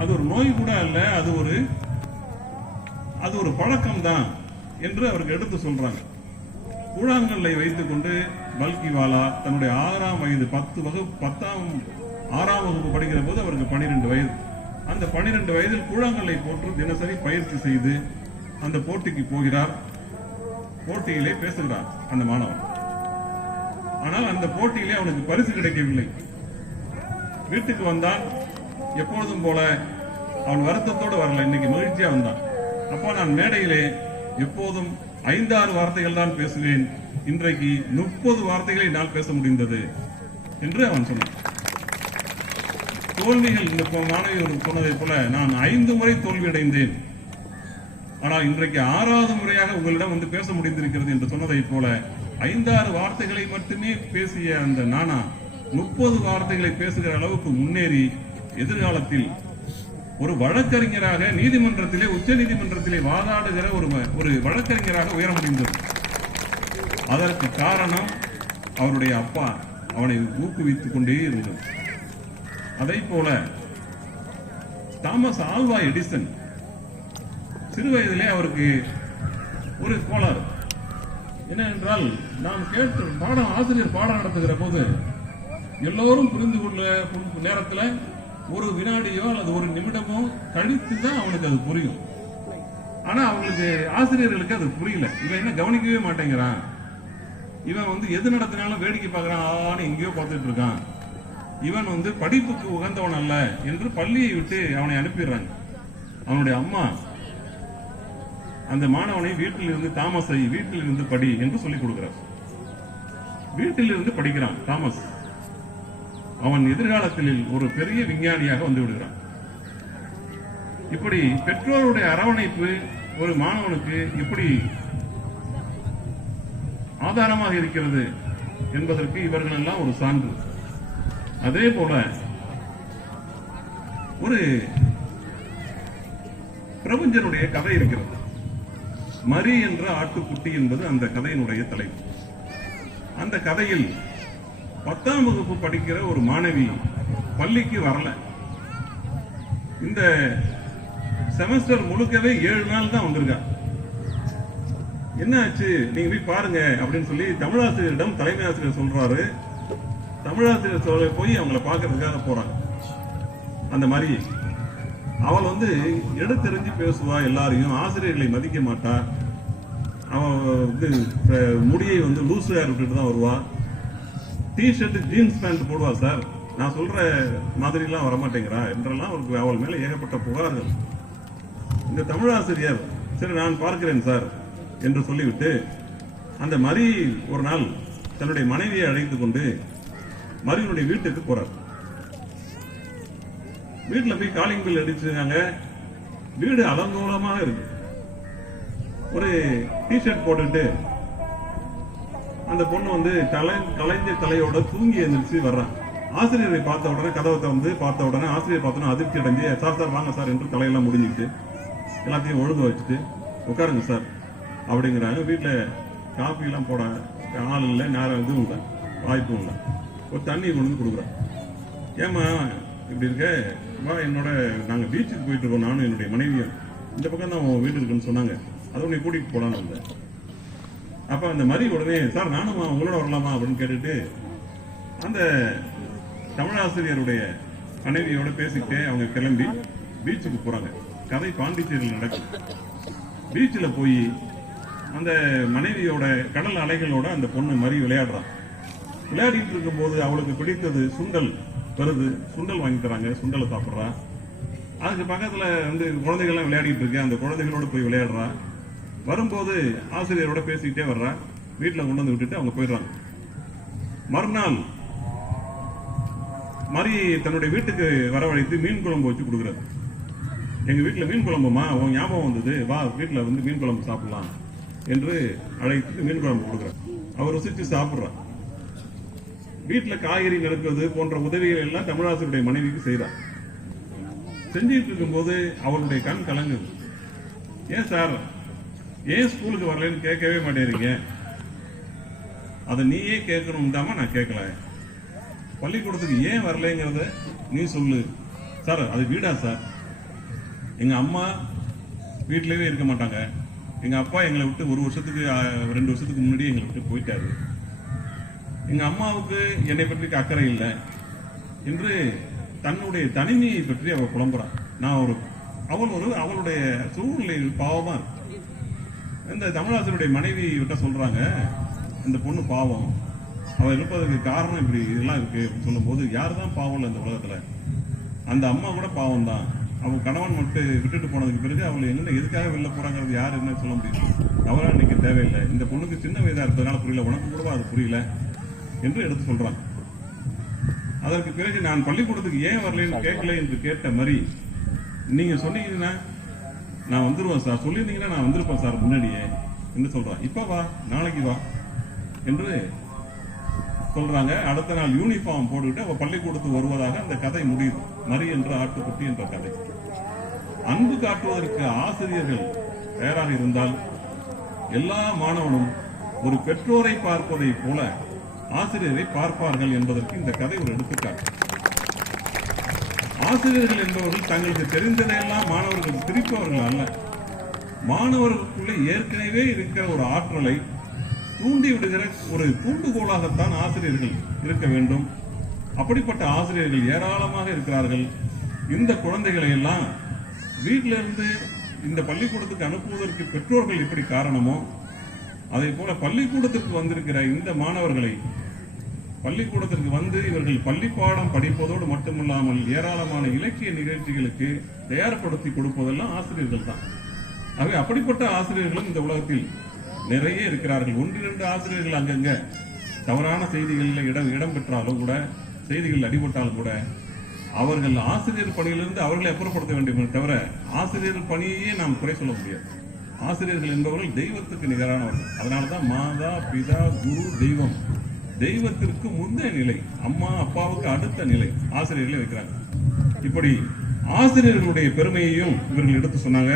அது ஒரு நோய் கூட அல்ல, அது ஒரு பழக்கம் தான் என்று அவருக்கு எடுத்து சொல்றாங்க. கூழாங்கல்லை வைத்துக் கொண்டு பல்கிவாலா தன்னுடைய 6ஆம் வயது 6ஆம் வகுப்பு படிக்கிற போது அவருக்கு 12 வயது. அந்த 12 வயதில் கூழாங்கல்லை போட்டு தினசரி பயிற்சி செய்து அந்த போட்டிக்கு போகிறார். போட்டியிலே பேசுகிறார் அந்த மாணவன். ஆனால் அந்த போட்டியிலே அவனுக்கு பரிசு கிடைக்கவில்லை. வீட்டுக்கு வந்தான். எப்பொழுதும் போல அவன் வருத்தத்தோடு வரல, இன்னைக்கு மகிழ்ச்சியா வந்தான். அப்போ நான் மேடையிலே எப்போதும் 5-6 வார்த்தைகள் தான் பேசுவேன், இன்றைக்கு 30 வார்த்தைகளை நான் பேச முடிந்தது என்று அவன் சொன்னான். தோல்விகள் இந்த மாணவி சொன்னதை போல நான் 5 முறை தோல்வி அடைந்தேன், ஆனால் இன்றைக்கு 6வது முறையாக உங்களிடம் வந்து பேச முடிந்திருக்கிறது என்று சொன்னதை போல 5-6 வார்த்தைகளை மட்டுமே பேசிய அந்த நானா 30 வார்த்தைகளை பேசுகிற அளவுக்கு முன்னேறி எதிர்காலத்தில் ஒரு வழக்கறிஞராக நீதிமன்றத்திலே, உச்ச நீதிமன்றத்திலே வாதாடுகிற ஒரு வழக்கறிஞராக உயர முடிந்தது. அதற்கு காரணம் அவருடைய அப்பா அவனை ஊக்குவித்துக் கொண்டே இருந்தது. அதை போல தாமஸ் ஆல்வா எடிசன் சிறு வயதிலே அவருக்கு ஒரு கோளாறு என்னவென்றால், நாம் ஆசிரியர் பாடம் நடத்துகிற போது எல்லோரும் புரிந்து கொள்ள நேரத்தில் ஒரு வினாடியோ அல்லது ஒரு நிமிடமோ கழித்து தான் அவனுக்கு அது புரியும். ஆனா அவங்களுக்கு ஆசிரியர்களுக்கு அது புரியல. இவன் என்ன கவனிக்கவே மாட்டேங்கிறான், இவன் வந்து எது நடத்தினாலும் வேடிக்கை பார்க்கறான், எங்கேயோ பார்த்துட்டு இருக்கான், இவன் வந்து படிப்புக்கு உகந்தவன் அல்ல என்று பள்ளியை விட்டு அவனை அனுப்பிடுறாங்க. அவனுடைய அம்மா அந்த மாணவனை வீட்டில் இருந்து, தாமஸை வீட்டில் இருந்து படி என்று சொல்லிக் கொடுக்கிறார். வீட்டில் இருந்து படிக்கிறான் தாமஸ். அவன் எதிர்காலத்தில் ஒரு பெரிய விஞ்ஞானியாக வந்து விடுகிறான். இப்படி பெற்றோருடைய அரவணைப்பு ஒரு மாணவனுக்கு எப்படி ஆதாரமாக இருக்கிறது என்பதற்கு இவர்கள் எல்லாம் ஒரு சான்று. அதே போல ஒரு பிரபஞ்சனுடைய கதை இருக்கிறது. மரி என்ற ஆட்டுக்குட்டி என்பது அந்த கதையினுடைய தலைப்பு. அந்த கதையில் 10ஆம் வகுப்பு படிக்கிற ஒரு மாணவி பள்ளிக்கு வரல. இந்த செமஸ்டர் முழுக்கவே 7 நாள் தான் வந்திருக்கா. என்ன ஆச்சு, நீங்க போய் பாருங்க அப்படின்னு சொல்லி தமிழாசிரியரிடம் தலைமை ஆசிரியர் சொல்றாரு. தமிழாசிரியர் சொல்ல போய் அவங்கள பார்க்கறதுக்காக போறாங்க. அந்த மாதிரி அவள் வந்து எடுத்தெறிஞ்சு பேசுவா, எல்லாரையும் ஆசிரியர்களை மதிக்க மாட்டா. அவன் வந்து முடியை வந்து லூஸ் ஹேர் விட்டுட்டு தான் வருவா. டிஷர்ட் ஜீன்ஸ் பேண்ட் போடுவா. சார் நான் சொல்ற மாதிரி எல்லாம் வரமாட்டேங்கிறா என்றெல்லாம் அவள் மேல ஏகப்பட்ட புகார்கள். இந்த தமிழாசிரியர் சரி நான் பார்க்கிறேன் சார் என்று சொல்லிவிட்டு அந்த மரி ஒரு நாள் தன்னுடைய மனைவியை அழைத்துக் கொண்டு மரியினுடைய வீட்டுக்கு போறார். வீட்டுல போய் காலிங் பில் அடிச்சிருக்காங்க. வீடு அலங்கோலமாக இருக்கு. ஒரு டிஷர்ட் போட்டுட்டு அந்த பொண்ணு வந்து கலைஞ்ச தலையோட தூங்கி எழுந்திரிச்சு வர்றான். ஆசிரியரை பார்த்த உடனே, கதவை திறந்து பார்த்த உடனே ஆசிரியர் பார்த்தோன்னா அதிர்ச்சி அடைஞ்சு, சார் சார் வாங்க சார் என்று தலையெல்லாம் முடிஞ்சுக்கிட்டு எல்லாத்தையும் ஒழுங்க வச்சுட்டு உட்காருங்க சார் அப்படிங்கிறாங்க. வீட்டில் காஃபி எல்லாம் போட ஆள் இல்லை, நேரம் எதுவும் இல்லை, வாய்ப்பும் இல்லை. ஒரு தண்ணி கொண்டு வந்து கொடுக்குறேன். ஏமா இப்படி இருக்க, வா என்னோட நாங்கள் பீச்சுக்கு போயிட்டு இருக்கோம், நானும் என்னுடைய மனைவியும். இந்த பக்கம் தான் உன் வீடு இருக்குன்னு சொன்னாங்க, அதை உன்னை கூட்டிகிட்டு போகலான்னு வந்தேன். அப்போ அந்த மாதிரி உடனே சார் நானும் உங்களோட வரலாமா அப்படின்னு கேட்டுட்டு அந்த தமிழாசிரியருடைய மனைவியோட பேசிக்கிட்டே அவங்க கிளம்பி பீச்சுக்கு போறாங்க. கதை பாண்டிச்சேரியில் நடக்கும். பீச்சில் போய் அந்த மனைவியோட கடல் அலைகளோட அந்த பொண்ணு மறி விளையாடுறான். விளையாடிட்டு இருக்கும் போது அவளுக்கு பிடித்தது சுண்டல் வருது. சுண்டல் வாங்கி தராங்க, சுண்டலை சாப்பிட்றா. அதுக்கு பக்கத்துல வந்து குழந்தைகள்லாம் விளையாடிட்டு இருக்கு. அந்த குழந்தைகளோட போய் விளையாடுறா. வரும்போது ஆசிரியரோட பேசிக்கிட்டே வர்றா. வீட்டில் கொண்டு வந்து விட்டுட்டு அவங்க போயிடுறாங்க. மறுநாள் மரி தன்னுடைய வீட்டுக்கு வரவழைத்து மீன் குழம்பு வச்சு கொடுக்குறாரு. எங்க வீட்டில் மீன் குழம்புமா, உன் ஞாபகம் வந்தது, வா வீட்டில் வந்து மீன் குழம்பு சாப்பிடலாம் என்று அழைத்து மீன் குழம்பு கொடுக்குறேன். அவர் ருசிச்சு சாப்பிட்றார். வீட்டில் காய்கறி நறுக்குவது போன்ற உதவிகள் எல்லாம் தமிழாசிரியருடைய மனைவிக்கு செய்கிறார். செஞ்சிட்டு இருக்கும்போது அவருடைய கண் கலங்குது. ஏன் சார், ஏன் ஸ்கூலுக்கு வரலன்னு கேட்கவே மாட்டேறீங்க, அதை நீயே கேட்கணும்டாம நான் கேட்கல, பள்ளிக்கூடத்துக்கு ஏன் வரலைங்கிறத நீ சொல்லு. சார் அது வீடா சார், எங்க அம்மா வீட்டிலேயே இருக்க மாட்டாங்க, எங்க அப்பா எங்களை விட்டு 1 வருஷத்துக்கு 2 வருஷத்துக்கு முன்னாடி எங்களை விட்டு போயிட்டாரு, எங்க அம்மாவுக்கு என்னை பற்றி அக்கறை இல்லை என்று தன்னுடைய தனிமையை பற்றி அவள் புலம்புறான். அவளுடைய சூழ்நிலை பாவமா இருக்கு. இந்த தமிழாசிரியருடைய மனைவி விட்ட சொல்றாங்க, இந்த பொண்ணு பாவம், அவள் இருப்பதற்கு காரணம் இப்படி இதெல்லாம் இருக்கு அப்படின்னு சொல்லும் போது, யார் தான் பாவம் இல்லை இந்த உலகத்துல? அந்த அம்மா கூட பாவம் தான். அவள் கணவன் மட்டும் விட்டுட்டு போனதுக்கு பிறகு அவள் எதுக்காக வெளில போறாங்கிறது யாரு என்ன சொல்ல முடியும்? அவரா இன்னைக்கு தேவையில்லை, இந்த பொண்ணுக்கு சின்ன வயதா இருப்பதனால புரியல, உனக்கு கூட அது புரியல என்று எடுத்து சொல்றான். அதற்கு பிறகு நான் பள்ளிக்கூடத்துக்கு ஏன் வரலன்னு கேட்கல என்று கேட்ட மாதிரி, நீங்க சொன்னீங்கன்னா நான் வந்துருவேன் சார், சொல்லியிருந்தீங்கன்னா நான் வந்திருப்பேன் சார் முன்னாடியே என்று சொல்றான். இப்ப வா, நாளைக்கு வா என்று சொல்றாங்க. அடுத்த நாள் யூனிஃபார்ம் போட்டுக்கிட்டு அவ பள்ளிக்கூடத்துக்கு வருவதாக அந்த கதை முடியுது. மரி என்ற ஆட்டுக்குட்டி என்ற கதை. அன்பு காட்டுவதற்கு ஆசிரியர்கள் தயாராக இருந்தால் எல்லா மாணவனும் ஒரு பெற்றோரை பார்ப்பதை போல ஆசிரியரை பார்ப்பார்கள் என்பதற்கு இந்த கதை ஒரு எடுத்துக்காட்டு. ஆசிரியர்கள் என்பவர்கள் தங்களுக்கு தெரிந்ததையெல்லாம் மாணவர்கள் திரிப்பவர்கள் அல்ல. மாணவர்களுக்குள்ளே ஏற்கனவே இருக்கிற ஒரு ஆற்றலை தூண்டி விடுகிற ஒரு தூண்டுகோலாகத்தான் ஆசிரியர்கள் இருக்க வேண்டும். அப்படிப்பட்ட ஆசிரியர்கள் ஏராளமாக இருக்கிறார்கள். இந்த குழந்தைகளை எல்லாம் வீட்டிலிருந்து இந்த பள்ளிக்கூடத்துக்கு அனுப்புவதற்கு பெற்றோர்கள் எப்படி காரணமோ, அதே போல பள்ளிக்கூடத்திற்கு வந்திருக்கிற இந்த மாணவர்களை பள்ளிக்கூடத்திற்கு வந்து இவர்கள் பள்ளிப்பாடம் படிப்பதோடு மட்டுமில்லாமல் ஏராளமான இலக்கிய நிகழ்ச்சிகளுக்கு தயார்படுத்தி கொடுப்பதெல்லாம் ஆசிரியர்கள் தான். ஆகவே அப்படிப்பட்ட ஆசிரியர்களும் இந்த உலகத்தில் நிறைய இருக்கிறார்கள். 1-2 ஆசிரியர்கள் அங்கங்க தவறான செய்திகளில் இடம் பெற்றாலும் கூட, செய்திகள் அடிபட்டாலும் கூட, அவர்கள் ஆசிரியர் பணியிலிருந்து அவர்களை அப்புறப்படுத்த வேண்டுமே தவிர ஆசிரியர் பணியையே நாம் குறை சொல்ல முடியாது. ஆசிரியர்கள் என்பவர்கள் தெய்வத்துக்கு நிகரானவர்கள். அதனாலதான் மாதா பிதா குரு தெய்வம், தெய்வத்திற்கு முந்தைய நிலை, அம்மா அப்பாவுக்கு அடுத்த நிலை ஆசிரியர்களை வைக்கிறாங்க. இப்படி ஆசிரியர்களுடைய பெருமையையும் இவர்கள் எடுத்து சொன்னாங்க.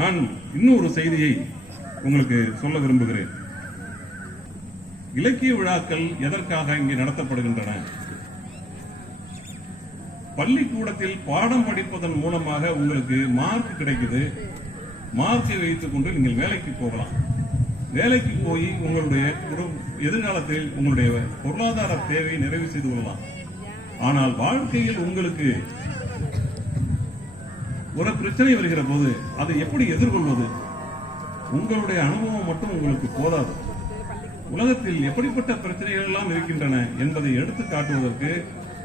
நான் இன்னொரு செய்தியை உங்களுக்கு சொல்ல விரும்புகிறேன். இலக்கிய விழாக்கள் எதற்காக இங்கே நடத்தப்படுகின்றன? பள்ளிக்கூடத்தில் பாடம் படிப்பதன் மூலமாக உங்களுக்கு மார்க் கிடைக்குது. மார்க்கை வைத்துக் கொண்டு நீங்கள் வேலைக்கு போகலாம். வேலைக்கு போய் உங்களுடைய எதிர்காலத்தில் உங்களுடைய பொருளாதார தேவையை நிறைவு செய்து கொள்ளலாம். ஆனால் வாழ்க்கையில் உங்களுக்கு ஒரு பிரச்சனை வருகிற போது அதை எப்படி எதிர்கொள்வது? உங்களுடைய அனுபவம் மட்டும் உங்களுக்கு போதாது. உலகத்தில் எப்படிப்பட்ட பிரச்சனைகள் எல்லாம் இருக்கின்றன என்பதை எடுத்து காட்டுவதற்கு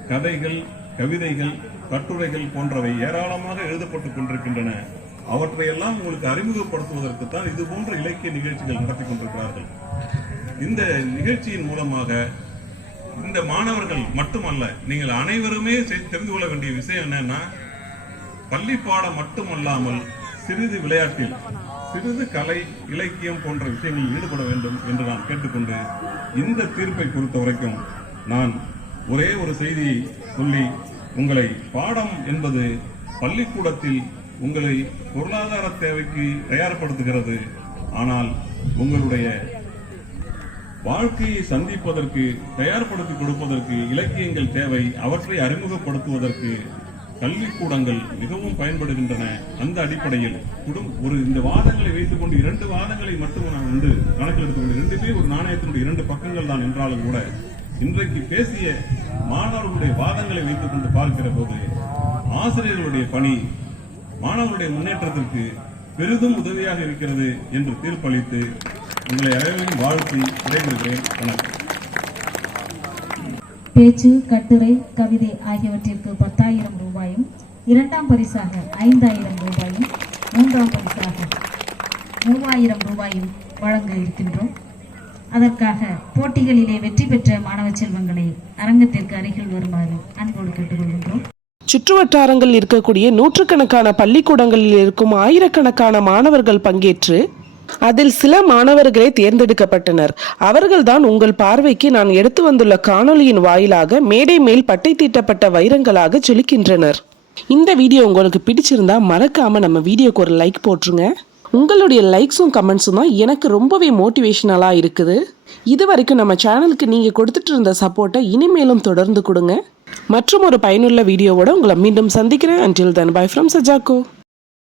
கதைகள், கவிதைகள், கட்டுரைகள் போன்றவை ஏராளமாக எழுதப்பட்டுக் கொண்டிருக்கின்றன. அவற்றையெல்லாம் உங்களுக்கு அறிமுகப்படுத்துவதற்கு தான் இது போன்ற இலக்கிய நிகழ்ச்சிகள் நடத்தி கொண்டிருக்கிறார்கள். இந்த நிகழ்ச்சியின் மூலமாக இந்த மாணவர்கள் மட்டுமல்ல, நீங்கள் அனைவருமே தெரிந்து கொள்ள வேண்டிய விஷயம் என்னன்னா, பள்ளி பாடம் மட்டுமல்லாமல் சிறிது விளையாட்டில், சிறிது கலை, இலக்கியம் போன்ற விஷயங்களில் ஈடுபட வேண்டும் என்று நான் கேட்டுக்கொண்டு, இந்த தீர்ப்பை பொறுத்த வரைக்கும் நான் ஒரே ஒரு செய்தியை சொல்லி, உங்களை பாடம் என்பது பள்ளிக்கூடத்தில் உங்களை பொருளாதார தேவைக்கு தயார்படுத்துகிறது. ஆனால் உங்களுடைய வாழ்க்கையை சந்திப்பதற்கு தயார்படுத்தி கொடுப்பதற்கு இலக்கியங்கள் தேவை. அவற்றை அறிமுகப்படுத்துவதற்கு கல்விக்கூடங்கள் மிகவும் பயன்படுகின்றன. அந்த அடிப்படையில் இந்த வாதங்களை வைத்துக் கொண்டு 2 வாதங்களை மட்டும் நான் கணக்கில் எடுத்துக்கொண்டு 2 ஒரு நாணயத்தினுடைய 2 பக்கங்கள் தான் என்றாலும் கூட, இன்றைக்கு பேசிய மாணவர்களுடைய வாதங்களை வைத்துக் கொண்டு பார்க்கிற போது ஆசிரியர்களுடைய பணி மாணவர்களுடைய முன்னேற்றத்திற்கு பெரிதும் உதவியாக இருக்கிறது என்று தீர்ப்பளித்து உங்களை அனைவரையும் வாழ்த்தி விடைபெறுகிறேன். வணக்கம். பேச்சு, கட்டுரை, கவிதை ஆகியவற்றிற்கு 10,000 ரூபாயும், 2ஆம் பரிசாக 5,000 ரூபாயும், 3ஆம் பரிசாக 3,000 ரூபாயும் வழங்க இருக்கின்றோம். அதற்காக போட்டிகளிலே வெற்றி பெற்ற மாணவ செல்வங்களை அரங்கத்திற்கு அருகில் வருமாறு அன்போடு கேட்டுக்கொள்கின்றோம். சுற்றுவட்டாரங்களில் இருக்கக்கூடிய நூற்றுக்கணக்கான பள்ளிக்கூடங்களில் இருக்கும் ஆயிரக்கணக்கான மாணவர்கள் பங்கேற்று அதில் சில மாணவர்களே தேர்ந்தெடுக்கப்பட்டனர். அவர்கள்தான் உங்கள் பார்வைக்கு நான் எடுத்து வந்துள்ள காணொளியின் வாயிலாக மேடை மேல் பட்டை தீட்டப்பட்ட வைரங்களாக ஜொலிக்கின்றனர். இந்த வீடியோ உங்களுக்கு பிடிச்சிருந்தா மறக்காம நம்ம வீடியோக்கு ஒரு லைக் போட்டுருங்க. உங்களுடைய லைக்ஸும் கமெண்ட்ஸும் தான் எனக்கு ரொம்பவே மோட்டிவேஷனலாக இருக்குது. இது வரைக்கும் நம்ம சேனலுக்கு நீங்கள் கொடுத்துட்டு இருந்த சப்போர்ட்டை இனிமேலும் தொடர்ந்து கொடுங்க. மற்றும் ஒரு பயனுள்ள வீடியோவோட உங்களை மீண்டும் சந்திக்கிறேன். Until then, bye from Sajako.